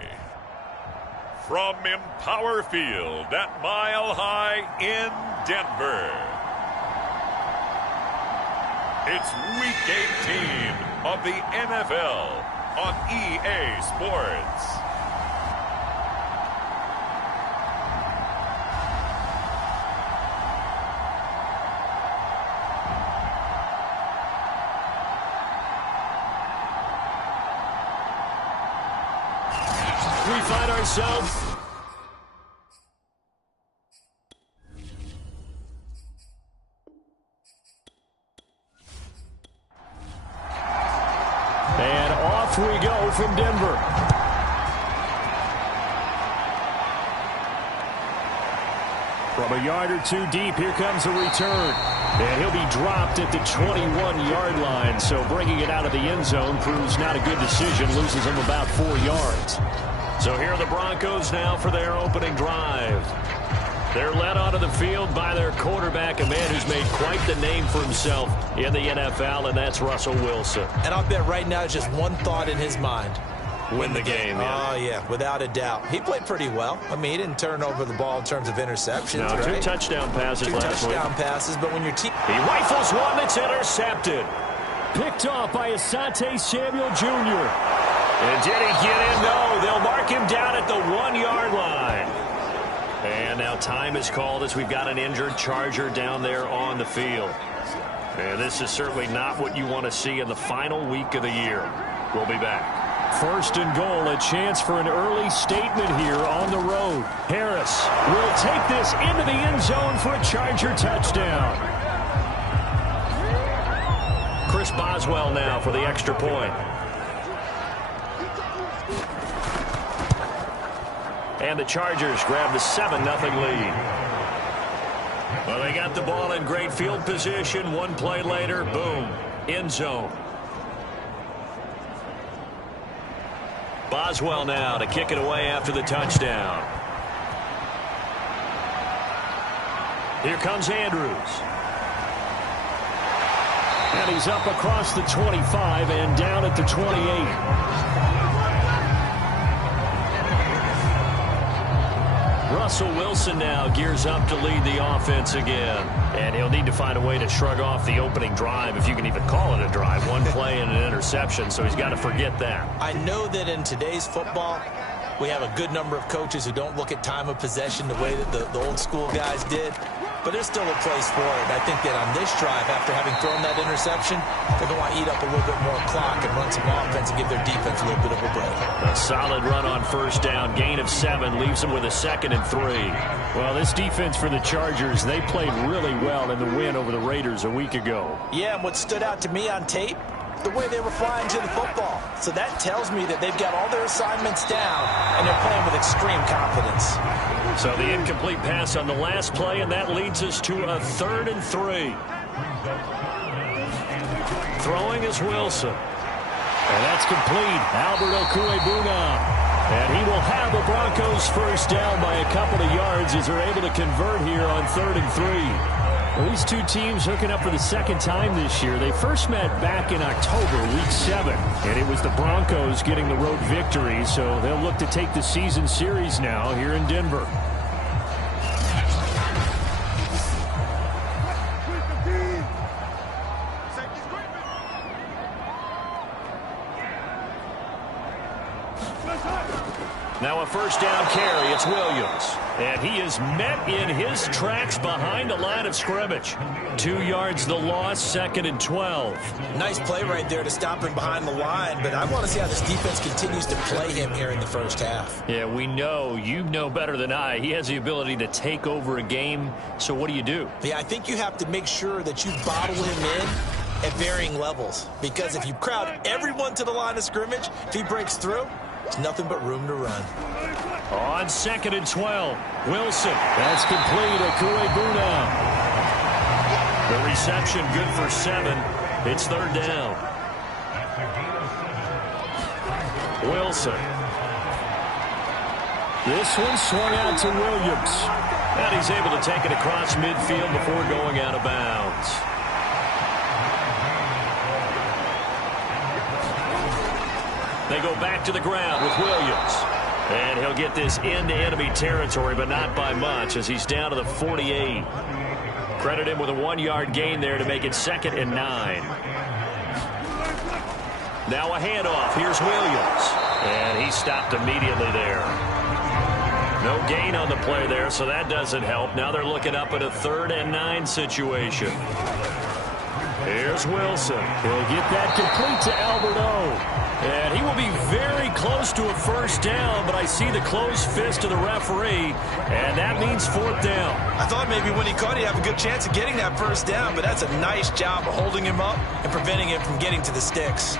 from Empower Field at Mile High in Denver, it's Week 18 of the NFL on EA Sports. We find ourselves and off we go from Denver. From a yard or two deep, here comes a return. And he'll be dropped at the 21-yard line. So bringing it out of the end zone proves not a good decision. Loses him about 4 yards. So here are the Broncos now for their opening drive. They're led onto the field by their quarterback, a man who's made quite the name for himself in the NFL, and that's Russell Wilson. And I'll bet right now just one thought in his mind. Win the game. Yeah. Oh, yeah, without a doubt. He played pretty well. I mean, he didn't turn over the ball in terms of interceptions. No, right? 2 touchdown passes last week. 2 touchdown passes, but when your team... He rifles one that's intercepted. Picked off by Asante Samuel Jr. And did he get in? No, they'll mark him down at the 1-yard line. And now time is called as we've got an injured Charger down there on the field. And this is certainly not what you want to see in the final week of the year. We'll be back. First and goal, a chance for an early statement here on the road. Harris will take this into the end zone for a Charger touchdown. Chris Boswell now for the extra point. And the Chargers grab the 7-0 lead. Well, they got the ball in great field position. 1 play later, boom, end zone. Boswell now to kick it away after the touchdown. Here comes Andrews. And he's up across the 25 and down at the 28. Russell Wilson now gears up to lead the offense again. And he'll need to find a way to shrug off the opening drive, if you can even call it a drive. 1 play and an interception, so he's got to forget that. I know that in today's football, we have a good number of coaches who don't look at time of possession the way that the old school guys did. But there's still a place for it. And I think that on this drive, after having thrown that interception, they're going to want to eat up a little bit more clock and run some offense and give their defense a little bit of a break. A solid run on first down. Gain of 7 leaves them with a 2nd and 3. Well, this defense for the Chargers, they played really well in the win over the Raiders a week ago. Yeah, and what stood out to me on tape, the way they were flying to the football. So that tells me that they've got all their assignments down, and they're playing with extreme confidence. So the incomplete pass on the last play, and that leads us to a 3rd and 3. Throwing is Wilson. And that's complete. Albert Okwuegbuna. And he will have the Broncos first down by a couple of yards as they're able to convert here on 3rd and 3. Well, these two teams hooking up for the 2nd time this year. They first met back in October, week 7. And it was the Broncos getting the road victory, so they'll look to take the season series now here in Denver. Now a first down carry. It's Williams. And he is met in his tracks behind the line of scrimmage. 2 yards the loss, 2nd and 12. Nice play right there to stop him behind the line, but I want to see how this defense continues to play him here in the first half. Yeah, we know, you know better than I, he has the ability to take over a game, so what do? Yeah, I think you have to make sure that you bottle him in at varying levels, because if you crowd everyone to the line of scrimmage, if he breaks through, there's nothing but room to run. On 2nd and 12, Wilson. That's complete. Okwuegbuna. The reception good for 7. It's 3rd down. Wilson. This one swung out to Williams. And he's able to take it across midfield before going out of bounds. They go back to the ground with Williams. And he'll get this into enemy territory, but not by much, as he's down to the 48. Credit him with a 1-yard gain there to make it 2nd and 9. Now a handoff. Here's Williams. And he stopped immediately there. No gain on the play there, so that doesn't help. Now they're looking up at a 3rd and 9 situation. Here's Wilson. He'll get that complete to Alberto. And he will be very close to a first down, but I see the closed fist of the referee, and that means 4th down. I thought maybe when he caught, he'd have a good chance of getting that first down, but that's a nice job of holding him up and preventing him from getting to the sticks.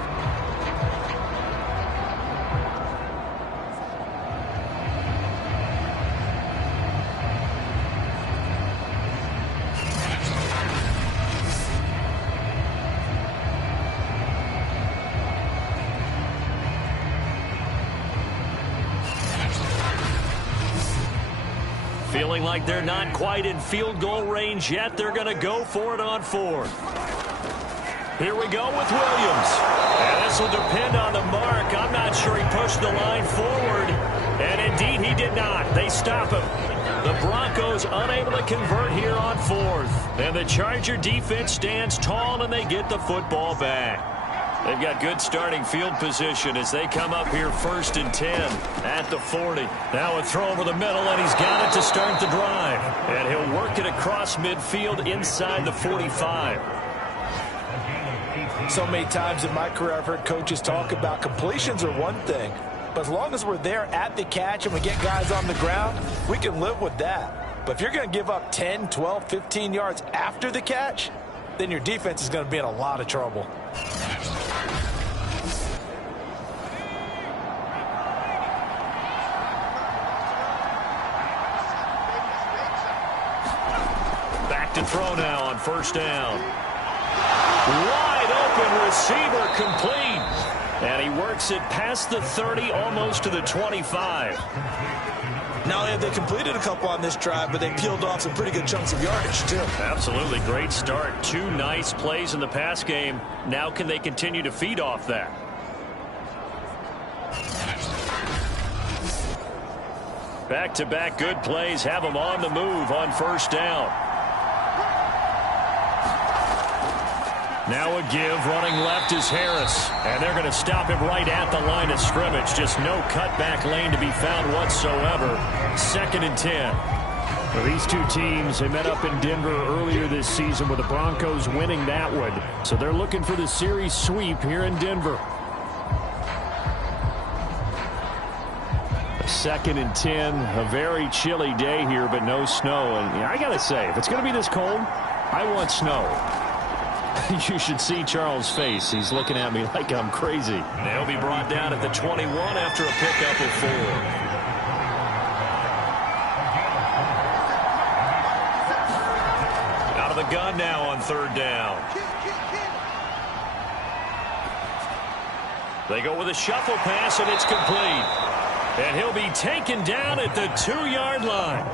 Feeling like they're not quite in field goal range yet, they're going to go for it on 4th. Here we go with Williams. And this will depend on the mark. I'm not sure he pushed the line forward. And indeed, he did not. They stop him. The Broncos unable to convert here on 4th. And the Charger defense stands tall, and they get the football back. They've got good starting field position as they come up here 1st and 10 at the 40. Now a throw over the middle, and he's got it to start the drive. And he'll work it across midfield inside the 45. So many times in my career I've heard coaches talk about completions are one thing, but as long as we're there at the catch and we get guys on the ground, we can live with that. But if you're going to give up 10, 12, 15 yards after the catch, then your defense is going to be in a lot of trouble. Back to throw now on 1st down. Wide open receiver complete. And he works it past the 30, almost to the 25. Not only have they completed a couple on this drive, but they peeled off some pretty good chunks of yardage, too. Absolutely great start. 2 nice plays in the pass game. Now can they continue to feed off that? Back-to-back good plays have them on the move on 1st down. Now a give, running left is Harris. And they're going to stop him right at the line of scrimmage. Just no cutback lane to be found whatsoever. 2nd and 10. Well, these two teams, they met up in Denver earlier this season with the Broncos winning that one. So they're looking for the series sweep here in Denver. 2nd and 10. A very chilly day here, but no snow. And I got to say, if it's going to be this cold, I want snow. You should see Charles' face. He's looking at me like I'm crazy. They'll be brought down at the 21 after a pickup of 4. Out of the gun now on 3rd down. They go with a shuffle pass, and it's complete. And he'll be taken down at the 2-yard line.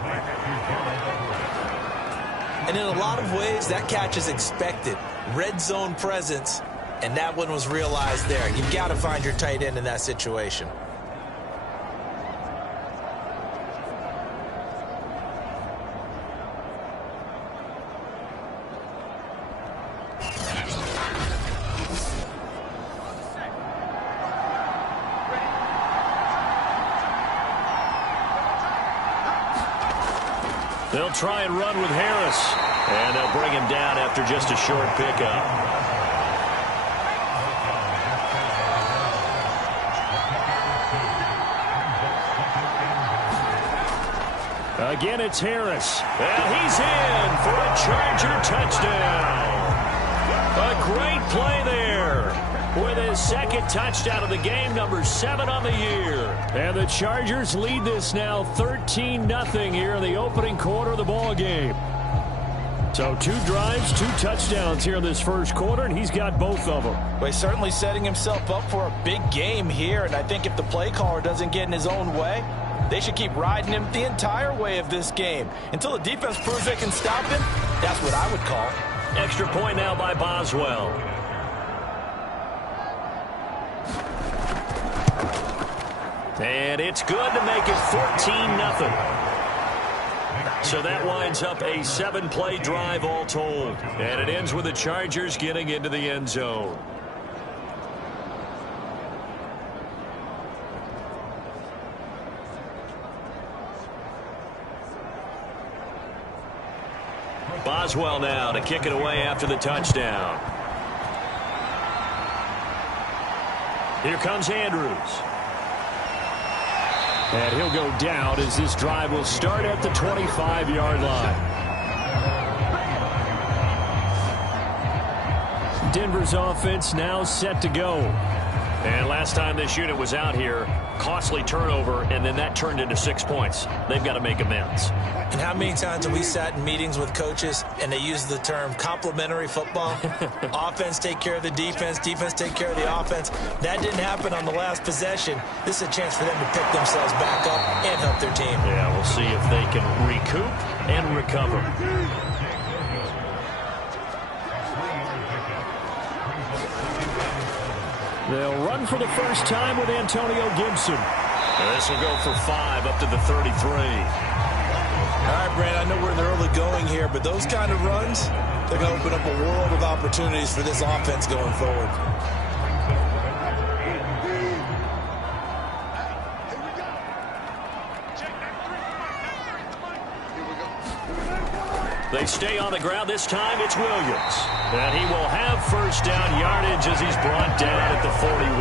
And in a lot of ways, that catch is expected. Red zone presence, and that one was realized there. You've got to find your tight end in that situation. They'll try and run with Harris. And they'll bring him down after just a short pickup. Again, it's Harris. And he's in for a Charger touchdown. A great play there. With his 2nd touchdown of the game, number 7 on the year. And the Chargers lead this now 13-0 here in the opening quarter of the ball game. So 2 drives, 2 touchdowns here in this first quarter, and he's got both of them. Well, he's certainly setting himself up for a big game here, and I think if the play caller doesn't get in his own way, they should keep riding him the entire way of this game. Until the defense proves they can stop him, that's what I would call. Extra point now by Boswell. And it's good to make it 14-0. So that winds up a 7-play drive all told. And it ends with the Chargers getting into the end zone. Boswell now to kick it away after the touchdown. Here comes Andrews. And he'll go down as this drive will start at the 25-yard line. Denver's offense now set to go. And last time this unit was out here, costly turnover, and then that turned into 6 points. They've got to make amends. And how many times have we sat in meetings with coaches and they use the term complementary football? Offense take care of the defense, defense take care of the offense. That didn't happen on the last possession. This is a chance for them to pick themselves back up and help their team. Yeah, we'll see if they can recoup and recover. They'll run for the first time with Antonio Gibson. And this will go for 5 up to the 33. All right, Brand, I know we're in the early going here, but those kind of runs, they're going to open up a world of opportunities for this offense going forward. They stay on the ground. This time it's Williams. And he will have first down yardage as he's brought down at the 41.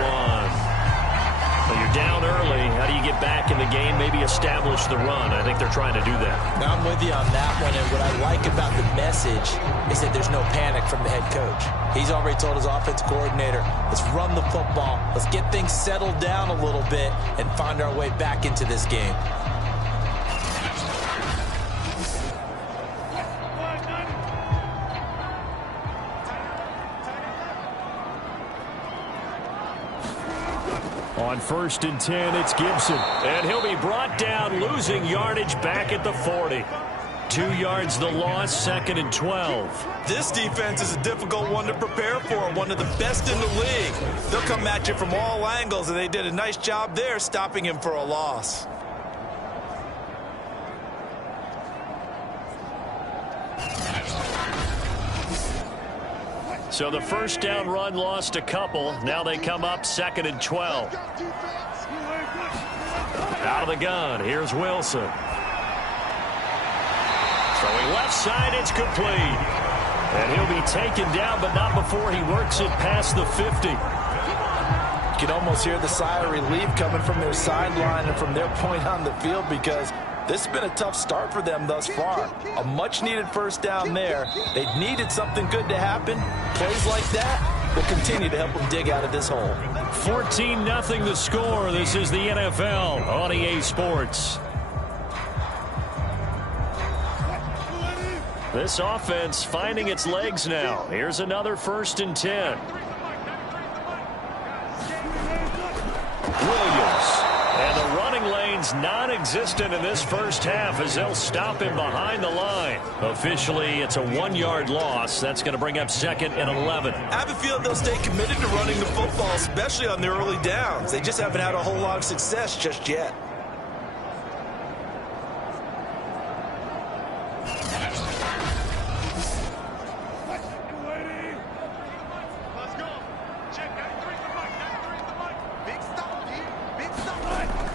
Well, you're down early. How do you get back in the game? Maybe establish the run. I think they're trying to do that. Now, I'm with you on that one, and what I like about the message is that there's no panic from the head coach. He's already told his offensive coordinator, let's run the football, let's get things settled down a little bit and find our way back into this game. On 1st and 10, it's Gibson. And he'll be brought down, losing yardage back at the 40. 2 yards the loss, 2nd and 12. This defense is a difficult one to prepare for, one of the best in the league. They'll come at you from all angles, and they did a nice job there stopping him for a loss. So the first down run lost a couple. Now they come up 2nd and 12. Out of the gun, here's Wilson. Throwing left side, it's complete. And he'll be taken down, but not before he works it past the 50. You can almost hear the sigh of relief coming from their sideline and from their point on the field, because this has been a tough start for them thus far. A much-needed first down there. They needed something good to happen. Plays like that will continue to help them dig out of this hole. 14-0 the score. This is the NFL on EA Sports. This offense finding its legs now. Here's another 1st and 10. Williams. And the running lane's non-existent in this first half as they'll stop him behind the line. Officially, it's a 1-yard loss. That's going to bring up 2nd and 11. I have a feeling they'll stay committed to running the football, especially on their early downs. They just haven't had a whole lot of success just yet.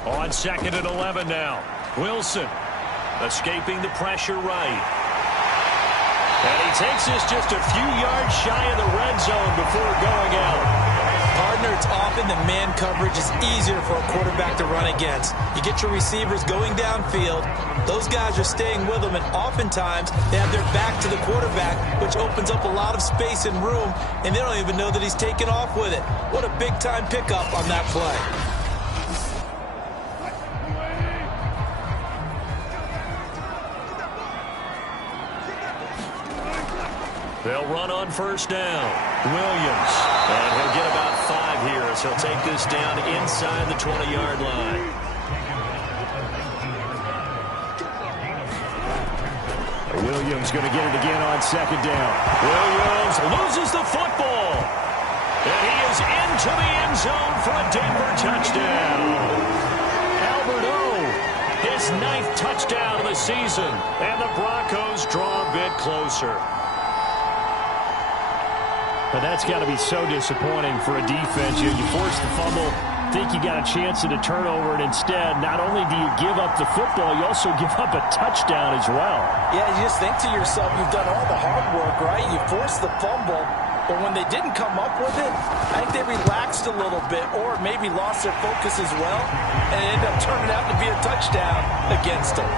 On 2nd and 11 now. Wilson escaping the pressure right. And he takes this just a few yards shy of the red zone before going out. Partner, it's often that man coverage is easier for a quarterback to run against. You get your receivers going downfield. Those guys are staying with them, and oftentimes they have their back to the quarterback, which opens up a lot of space and room, and they don't even know that he's taken off with it. What a big-time pickup on that play. They'll run on first down. Williams. And he'll get about 5 here as he'll take this down inside the 20-yard line. Williams going to get it again on 2nd down. Williams loses the football. And he is into the end zone for a Denver touchdown. His 9th touchdown of the season. And the Broncos draw a bit closer. But that's got to be so disappointing for a defense. You force the fumble, think you got a chance at a turnover, and instead, not only do you give up the football, you also give up a touchdown as well. Yeah, you just think to yourself, you've done all the hard work, right? You forced the fumble, but when they didn't come up with it, I think they relaxed a little bit or maybe lost their focus as well, and it ended up turning out to be a touchdown against them.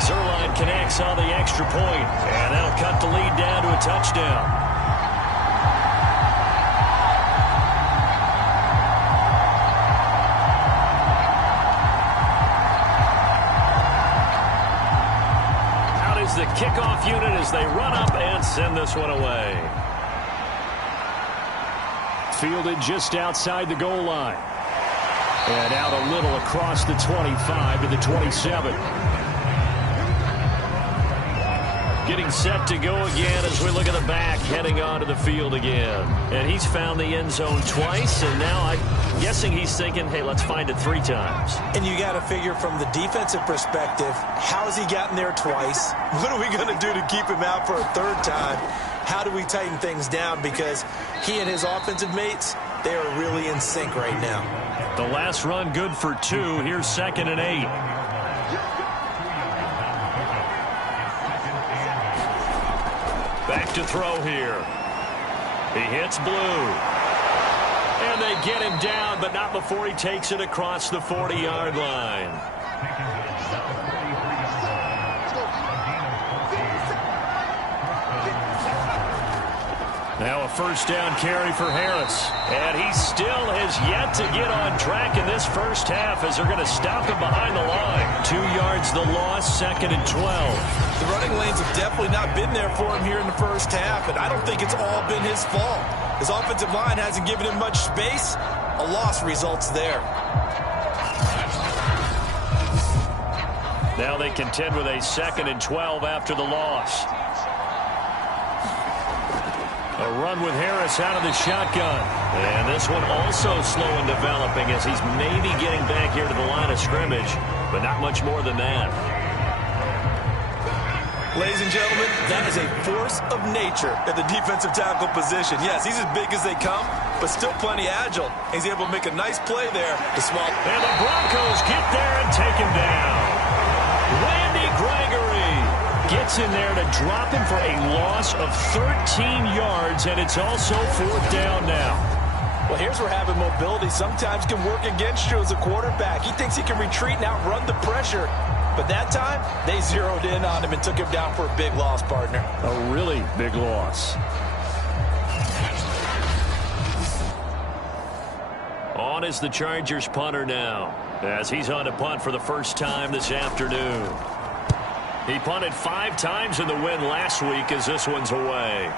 Zerline connects on the extra point, and that'll cut the lead down to a touchdown. The kickoff unit as they run up and send this one away. Fielded just outside the goal line. And out a little across the 25 to the 27. Getting set to go again as we look at the back, heading onto the field again. And he's found the end zone twice, and now I'm guessing he's thinking, hey, let's find it 3 times. And you got to figure from the defensive perspective, how has he gotten there twice? What are we going to do to keep him out for a 3rd time? How do we tighten things down? Because he and his offensive mates, they are really in sync right now. The last run good for 2. Here's 2nd and 8. Back to throw here. He hits blue. And they get him down, but not before he takes it across the 40-yard line. Now a 1st down carry for Harris. And he still has yet to get on track in this first half as they're going to stop him behind the line. 2 yards the loss, 2nd and 12. The running lanes have definitely not been there for him here in the first half, and I don't think it's all been his fault. His offensive line hasn't given him much space. A loss results there. Now they contend with a 2nd and 12 after the loss. A run with Harris out of the shotgun. And this one also slow in developing as he's maybe getting back here to the line of scrimmage, but not much more than that. Ladies and gentlemen, that is a force of nature at the defensive tackle position. Yes, he's as big as they come, but still plenty agile. He's able to make a nice play there to small. And the Broncos get there and take him down. Randy Gregory gets in there to drop him for a loss of 13 yards, and it's also 4th down now. Well, here's where having mobility sometimes can work against you as a quarterback. He thinks he can retreat and outrun the pressure. But that time, they zeroed in on him and took him down for a big loss, partner. A really big loss. On is the Chargers punter now, as he's on to punt for the first time this afternoon. He punted 5 times in the win last week as this one's away.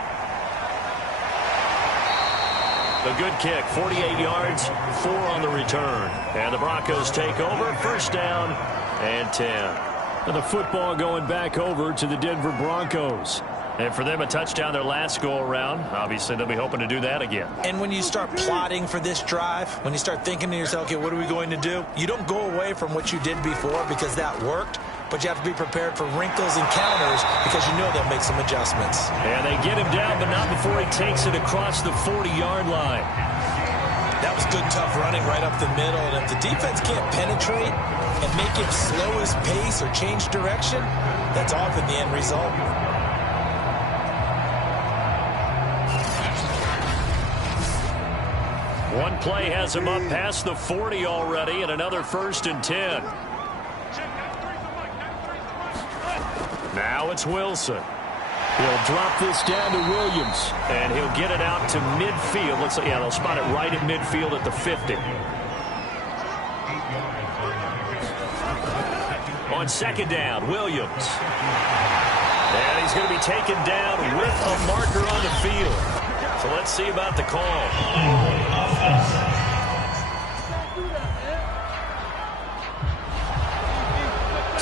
A good kick, 48 yards, 4 on the return. And the Broncos take over, 1st down and 10. And the football going back over to the Denver Broncos. And for them, a touchdown their last go-around. Obviously, they'll be hoping to do that again. And when you start plotting for this drive, when you start thinking to yourself, okay, what are we going to do? You don't go away from what you did before because that worked, but you have to be prepared for wrinkles and counters because you know they'll make some adjustments. And they get him down, but not before he takes it across the 40-yard line. That was good, tough running right up the middle. And if the defense can't penetrate and make him slow his pace or change direction, that's often the end result. One play has him up past the 40 already, and another 1st and 10. Now it's Wilson. He'll drop this down to Williams. And he'll get it out to midfield. Let's see, yeah, they'll spot it right at midfield at the 50. On 2nd down, Williams. And he's going to be taken down with a marker on the field. So let's see about the call.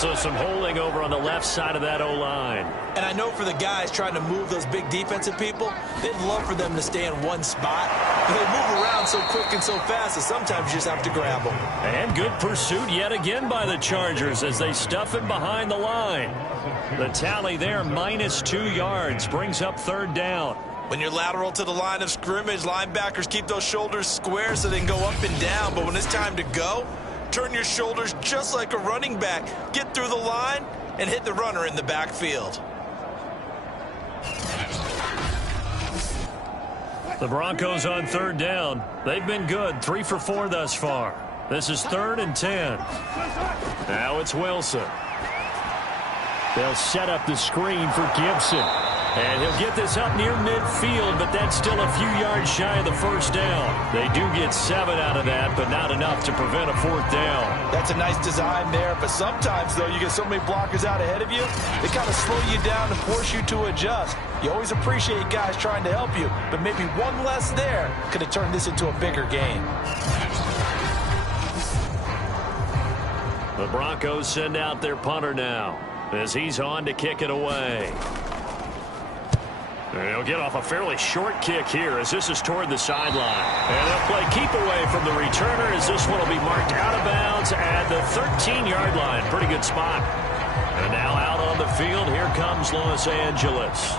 So some holding over on the left side of that O-line. And I know for the guys trying to move those big defensive people, they'd love for them to stay in one spot. But they move around so quick and so fast that sometimes you just have to grab them. And good pursuit yet again by the Chargers as they stuff him behind the line. The tally there, -2 yards, brings up 3rd down. When you're lateral to the line of scrimmage, linebackers keep those shoulders square so they can go up and down. But when it's time to go, turn your shoulders just like a running back. Get through the line and hit the runner in the backfield. The Broncos on 3rd down. They've been good, 3 for 4 thus far. This is 3rd and 10. Now it's Wilson. They'll set up the screen for Gibson. And he'll get this up near midfield, but that's still a few yards shy of the 1st down. They do get 7 out of that, but not enough to prevent a 4th down. That's a nice design there, but sometimes, though, you get so many blockers out ahead of you, they kind of slow you down and force you to adjust. You always appreciate guys trying to help you, but maybe one less there could have turned this into a bigger game. The Broncos send out their punter now as he's on to kick it away. He'll get off a fairly short kick here as this is toward the sideline. And they'll play keep away from the returner as this one will be marked out of bounds at the 13-yard line. Pretty good spot. And now out on the field, here comes Los Angeles.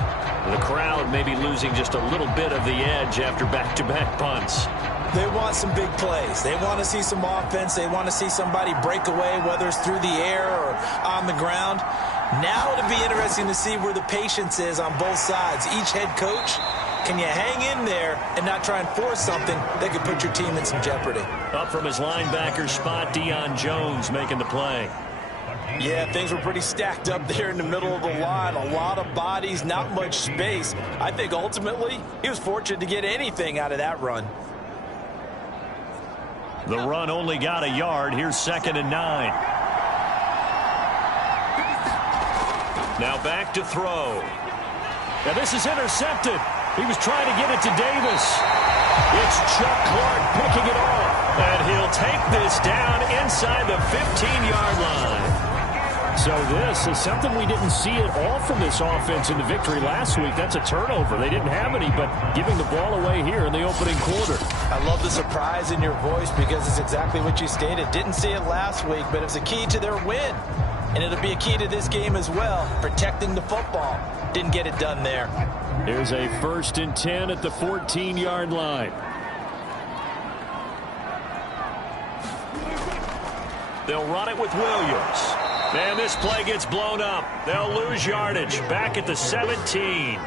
The crowd may be losing just a little bit of the edge after back-to-back punts. They want some big plays. They want to see some offense. They want to see somebody break away, whether it's through the air or on the ground. Now it'll be interesting to see where the patience is on both sides. Each head coach, can you hang in there and not try and force something that could put your team in some jeopardy? Up from his linebacker spot, Deion Jones making the play. Yeah, things were pretty stacked up there in the middle of the line. A lot of bodies, not much space. I think ultimately he was fortunate to get anything out of that run. The run only got a yard. Here's 2nd and 9. Now back to throw. Now this is intercepted. He was trying to get it to Davis. It's Chuck Clark picking it off. And he'll take this down inside the 15-yard line. So this is something we didn't see at all from this offense in the victory last week. That's a turnover. They didn't have any, but giving the ball away here in the opening quarter. I love the surprise in your voice because it's exactly what you stated. Didn't see it last week, but it's a key to their win. And it'll be a key to this game as well, protecting the football. Didn't get it done there. Here's a 1st and 10 at the 14-yard line. They'll run it with Williams. And this play gets blown up. They'll lose yardage. Back at the 17.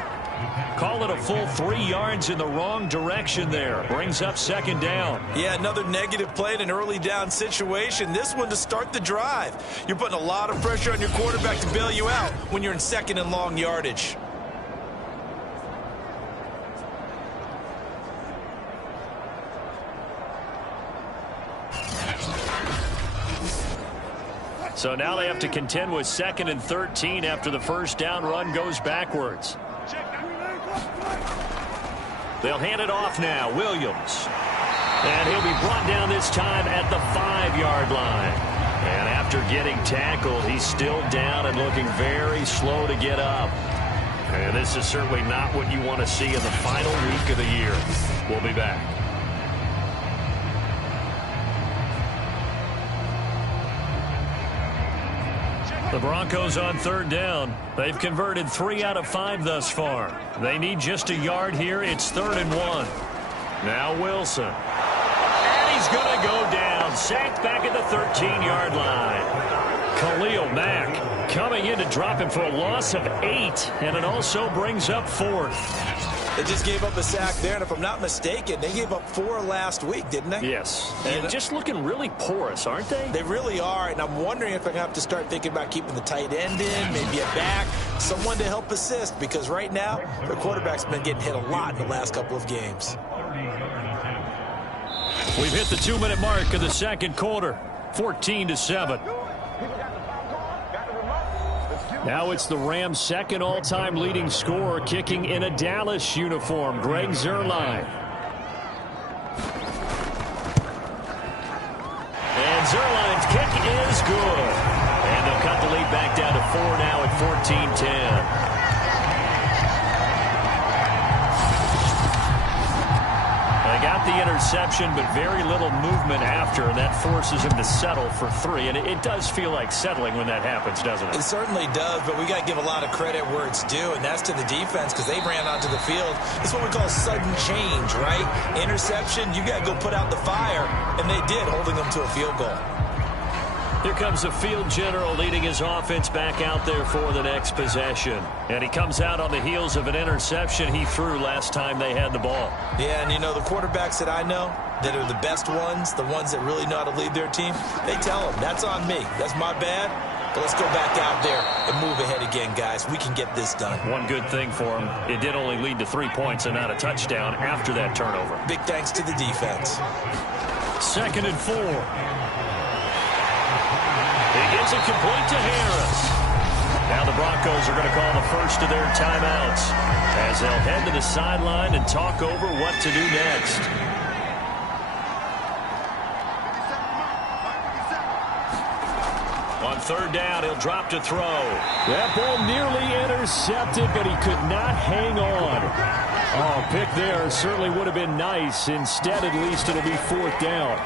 Call it a full 3 yards in the wrong direction there. Brings up 2nd down. Yeah, another negative play in an early down situation. This one to start the drive. You're putting a lot of pressure on your quarterback to bail you out when you're in 2nd and long yardage. So now they have to contend with 2nd and 13 after the 1st down run goes backwards. They'll hand it off now. Williams. And he'll be brought down this time at the 5-yard line. And after getting tackled, he's still down and looking very slow to get up. And this is certainly not what you want to see in the final week of the year. We'll be back. The Broncos on 3rd down. They've converted 3 out of 5 thus far. They need just a yard here. It's 3rd and 1. Now Wilson. And he's going to go down. Sacked back at the 13-yard line. Khalil Mack coming in to drop him for a loss of 8. And it also brings up 4th. They just gave up a sack there, and if I'm not mistaken, they gave up 4 last week, didn't they? Yes. And just looking really porous, aren't they? They really are, and I'm wondering if they're going to have to start thinking about keeping the tight end in, maybe a back, someone to help assist, because right now, their quarterback's been getting hit a lot in the last couple of games. We've hit the 2-minute mark of the 2nd quarter, 14-7. Now it's the Rams' 2nd all-time leading scorer kicking in a Dallas uniform, Greg Zuerlein. And Zuerlein's kick is good. And they'll cut the lead back down to 4 now at 14-10. They got the interception, but very little movement after, and that forces him to settle for 3. And it does feel like settling when that happens, doesn't it? It certainly does, but we got to give a lot of credit where it's due, and that's to the defense because they ran onto the field. It's what we call sudden change, right? Interception, you got to go put out the fire, and they did, holding them to a field goal. Here comes the field general leading his offense back out there for the next possession. And he comes out on the heels of an interception he threw last time they had the ball. Yeah, and you know, the quarterbacks that I know that are the best ones, the ones that really know how to lead their team, they tell them, that's on me. That's my bad. But let's go back out there and move ahead again, guys. We can get this done. One good thing for him, it did only lead to 3 points and not a touchdown after that turnover. Big thanks to the defense. 2nd and 4. He gets it complete to Harris. Now the Broncos are going to call the first of their timeouts as they'll head to the sideline and talk over what to do next. On 3rd down, he'll drop to throw. That ball nearly intercepted, but he could not hang on. Oh, pick there certainly would have been nice. Instead, at least it'll be 4th down.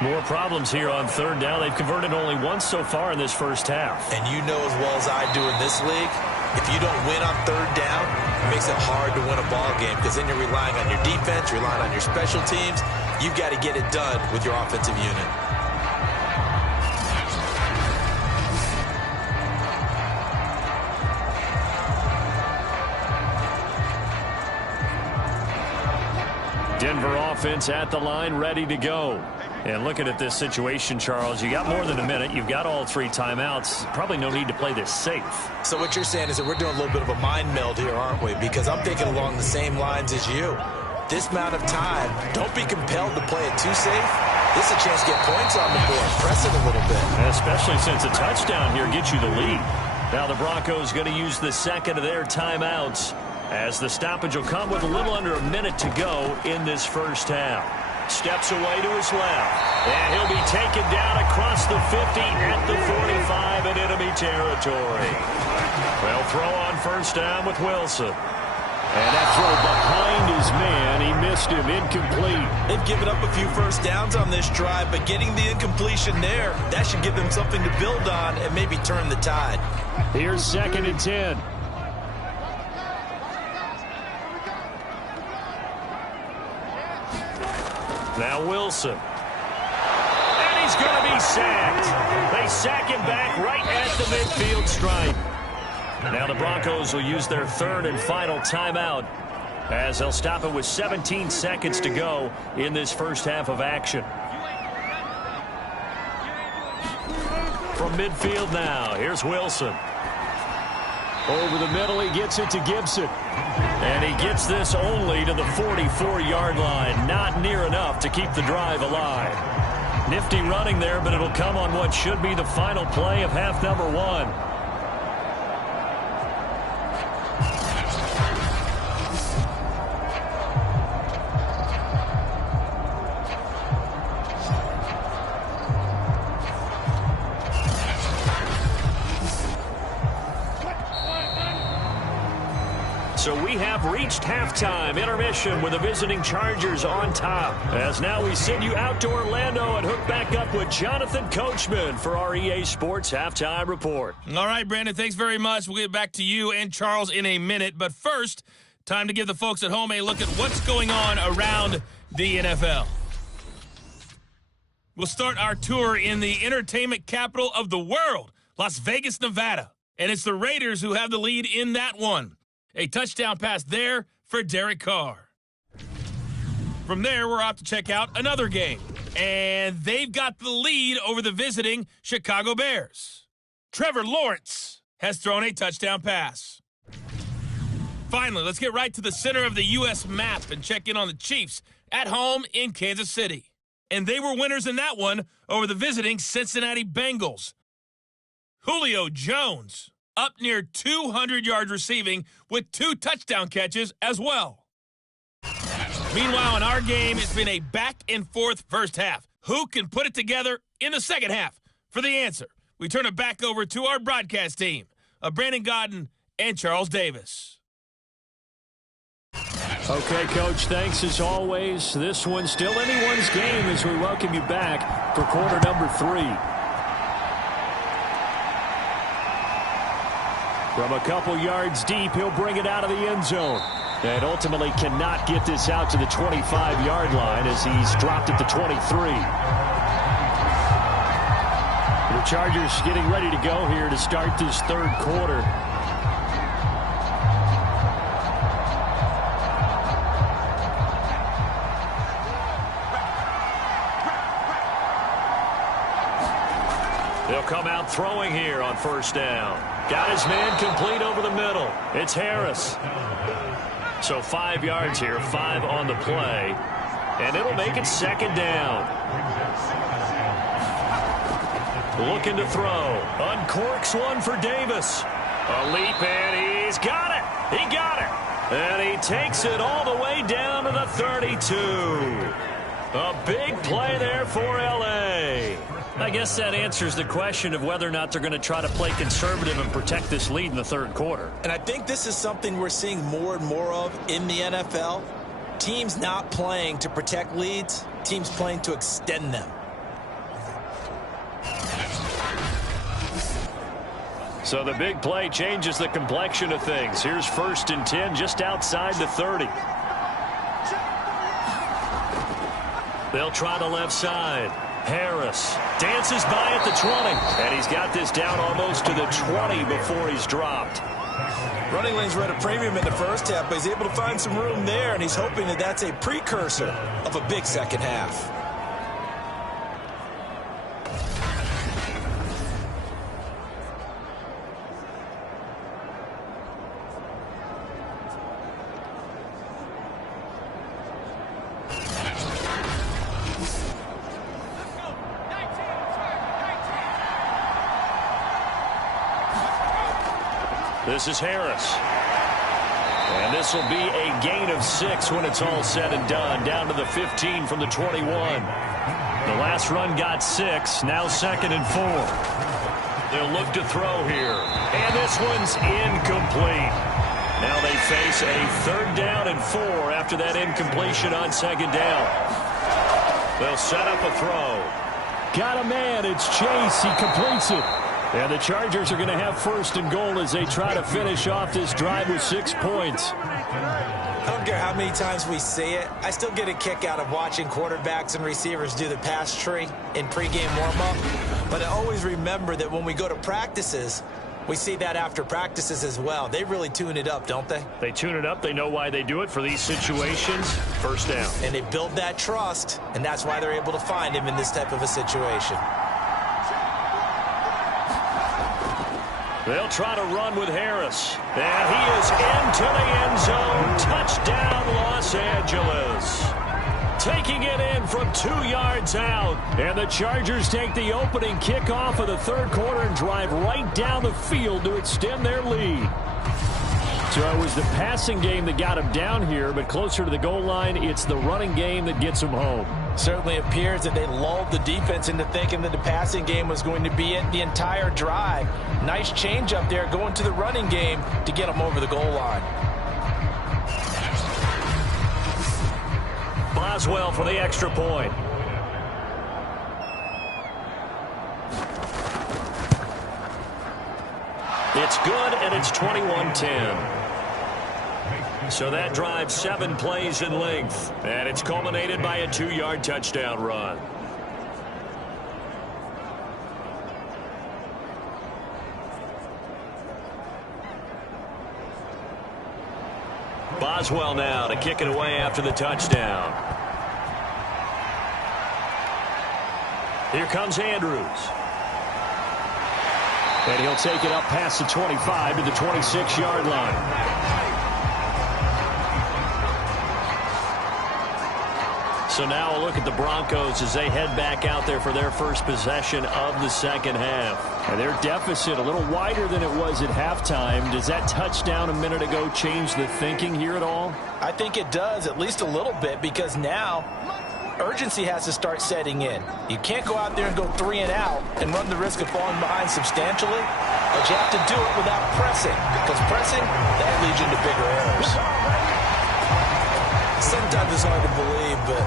More problems here on 3rd down. They've converted only once so far in this first half. And you know as well as I do in this league, if you don't win on 3rd down, it makes it hard to win a ball game because then you're relying on your defense, relying on your special teams. You've got to get it done with your offensive unit. Denver offense at the line, ready to go. And looking at this situation, Charles, you got more than a minute. You've got all 3 timeouts. Probably no need to play this safe. So what you're saying is that we're doing a little bit of a mind meld here, aren't we? Because I'm thinking along the same lines as you. This amount of time, don't be compelled to play it too safe. This is a chance to get points on the board. Press it a little bit. Especially since a touchdown here gets you the lead. Now the Broncos going to use the 2nd of their timeouts as the stoppage will come with a little under a minute to go in this first half. Steps away to his left. And he'll be taken down across the 50 at the 45 in enemy territory. Well, throw on 1st down with Wilson. And that throw behind his man, he missed him, incomplete. They've given up a few 1st downs on this drive, but getting the incompletion there, that should give them something to build on and maybe turn the tide. Here's 2nd and 10. Now Wilson. And he's going to be sacked. They sack him back right at the midfield stripe. Now the Broncos will use their 3rd and final timeout as they'll stop it with 17 seconds to go in this first half of action. From midfield now, here's Wilson. Over the middle, he gets it to Gibson. And he gets this only to the 44-yard line. Not near enough to keep the drive alive. Nifty running there, but it'll come on what should be the final play of half number 1. So we have reached halftime intermission with the visiting Chargers on top. As now we send you out to Orlando and hook back up with Jonathan Coachman for our EA Sports Halftime Report. All right, Brandon, thanks very much. We'll get back to you and Charles in a minute. But first, time to give the folks at home a look at what's going on around the NFL. We'll start our tour in the entertainment capital of the world, Las Vegas, Nevada. And it's the Raiders who have the lead in that one. A touchdown pass there for Derek Carr. From there, we're off to check out another game. And they've got the lead over the visiting Chicago Bears. Trevor Lawrence has thrown a touchdown pass. Finally, let's get right to the center of the U.S. map and check in on the Chiefs at home in Kansas City. And they were winners in that one over the visiting Cincinnati Bengals. Julio Jones up near 200 yards receiving with 2 touchdown catches as well. Meanwhile, in our game, it's been a back-and-forth first half. Who can put it together in the second half? For the answer, we turn it back over to our broadcast team of Brandon Godden and Charles Davis. Okay, Coach, thanks as always. This one's still anyone's game as we welcome you back for quarter number 3. From a couple yards deep, he'll bring it out of the end zone. And ultimately cannot get this out to the 25-yard line as he's dropped at the 23. The Chargers getting ready to go here to start this third quarter. They'll come out throwing here on first down. Got his man complete over the middle. It's Harris. So 5 yards here, 5 on the play. And it'll make it second down. Looking to throw. Uncorks one for Davis. A leap, and he's got it. He got it. And he takes it all the way down to the 32. A big play there for L.A. I guess that answers the question of whether or not they're going to try to play conservative and protect this lead in the third quarter. And I think this is something we're seeing more and more of in the NFL. Teams not playing to protect leads, teams playing to extend them. So the big play changes the complexion of things. Here's 1st and 10 just outside the 30. They'll try the left side. Harris dances by at the 20. And he's got this down almost to the 20 before he's dropped. Running lanes were at a premium in the first half, but he's able to find some room there, and he's hoping that that's a precursor of a big second half. This is Harris. And this will be a gain of 6 when it's all said and done. Down to the 15 from the 21. The last run got 6. Now 2nd and 4. They'll look to throw here. And this one's incomplete. Now they face a 3rd down and 4 after that incompletion on 2nd down. They'll set up a throw. Got a man. It's Chase. He completes it. And the Chargers are going to have 1st and goal as they try to finish off this drive with 6 points. I don't care how many times we see it. I still get a kick out of watching quarterbacks and receivers do the pass tree in pregame warm-up. But I always remember that when we go to practices, we see that after practices as well. They really tune it up, don't they? They tune it up. They know why they do it for these situations. 1st down. And they build that trust, and that's why they're able to find him in this type of a situation. They'll try to run with Harris. And he is into the end zone. Touchdown, Los Angeles. Taking it in from 2 yards out. And the Chargers take the opening kickoff of the third quarter and drive right down the field to extend their lead. So it was the passing game that got him down here, but closer to the goal line, it's the running game that gets him home. Certainly appears that they lulled the defense into thinking that the passing game was going to be it the entire drive. Nice change up there going to the running game to get them over the goal line. Boswell for the extra point. It's good, and it's 21-10. So that drives 7 plays in length, and it's culminated by a 2-yard touchdown run. Boswell now to kick it away after the touchdown. Here comes Andrews. And he'll take it up past the 25 to the 26-yard line. So now a look at the Broncos as they head back out there for their first possession of the second half. And their deficit a little wider than it was at halftime. Does that touchdown a minute ago change the thinking here at all? I think it does, at least a little bit, because now urgency has to start setting in. You can't go out there and go 3 and out and run the risk of falling behind substantially, but you have to do it without pressing, because pressing, that leads you into bigger errors. Sometimes it's hard to believe, but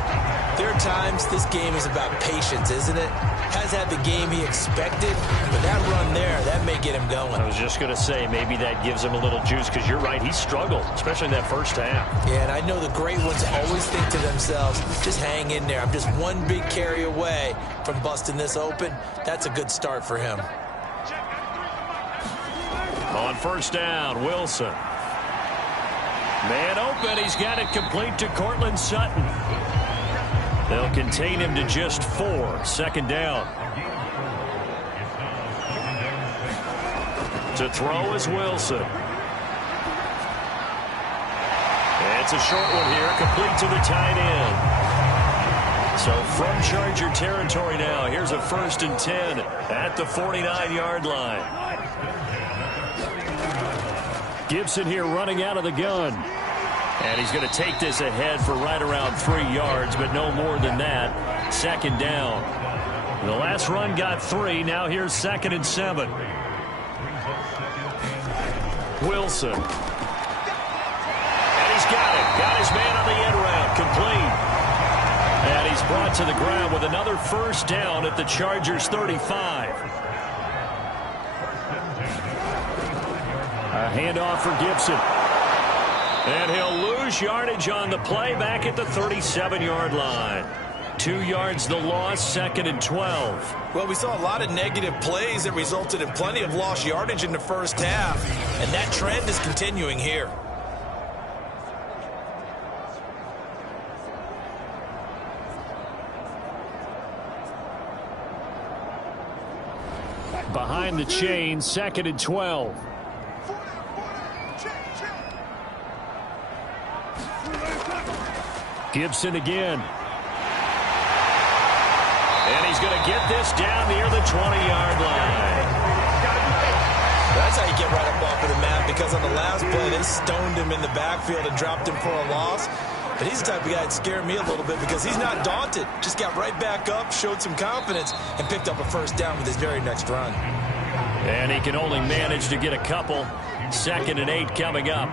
there are times this game is about patience, isn't it? Has had the game he expected, but that run there, that may get him going. I was just going to say, maybe that gives him a little juice, because you're right, he struggled, especially in that first half. Yeah, and I know the great ones always think to themselves, just hang in there. I'm just one big carry away from busting this open. That's a good start for him. On first down, Wilson. Man open, he's got it complete to Cortland Sutton. They'll contain him to just 4. Second down. To throw is Wilson. It's a short one here, complete to the tight end. So from Charger territory now, here's a 1st and 10 at the 49-yard line. Gibson here running out of the gun. And he's going to take this ahead for right around 3 yards, but no more than that. Second down. The last run got 3. Now here's 2nd and 7. Wilson. And he's got it. Got his man on the end route. Complete. And he's brought to the ground with another first down at the Chargers' 35. A handoff for Gibson. And he'll lose yardage on the play back at the 37-yard line. 2 yards the loss, 2nd and 12. Well, we saw a lot of negative plays that resulted in plenty of lost yardage in the first half, and that trend is continuing here. Behind the chain, 2nd and 12. Gibson again. And he's going to get this down near the 20-yard line. That's how you get right up off of the mat, because on the last play, they stoned him in the backfield and dropped him for a loss. But he's the type of guy that scared me a little bit, because he's not daunted. Just got right back up, showed some confidence, and picked up a first down with his very next run. And he can only manage to get a couple. 2nd and 8 coming up.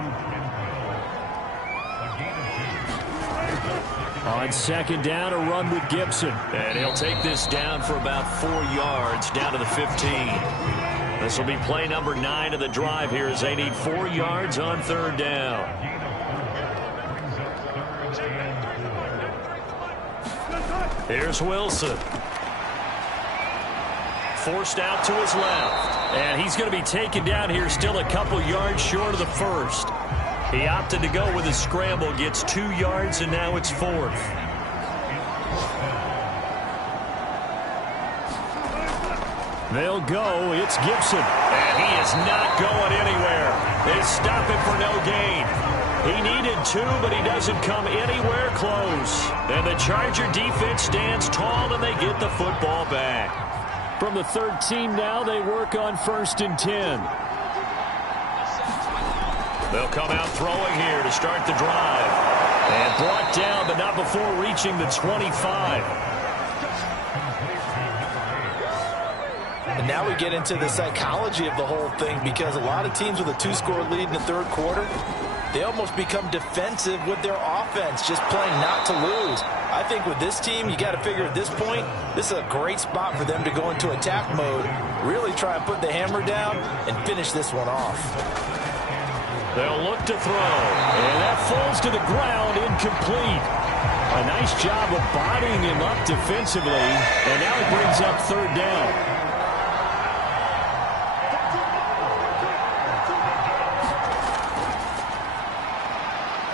On 2nd down, a run with Gibson. And he'll take this down for about 4 yards, down to the 15. This will be play number 9 of the drive here, as they need 4 yards on 3rd down. Here's Wilson. Forced out to his left. And he's going to be taken down here, still a couple yards short of the first. He opted to go with a scramble, gets 2 yards, and now it's 4th. They'll go. It's Gibson. And he is not going anywhere. They stop him for no gain. He needed 2, but he doesn't come anywhere close. And the Charger defense stands tall, and they get the football back. From the 13 now, they work on 1st and 10. They'll come out throwing here to start the drive. And brought down, but not before reaching the 25. And now we get into the psychology of the whole thing, because a lot of teams with a 2-score lead in the 3rd quarter, they almost become defensive with their offense, just playing not to lose. I think with this team, you got to figure at this point, this is a great spot for them to go into attack mode, really try and put the hammer down and finish this one off. They'll look to throw, and that falls to the ground, incomplete. A nice job of bodying him up defensively, and now it brings up 3rd down.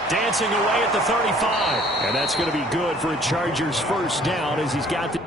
Dancing away at the 35. And that's going to be good for a Chargers first down, as he's got the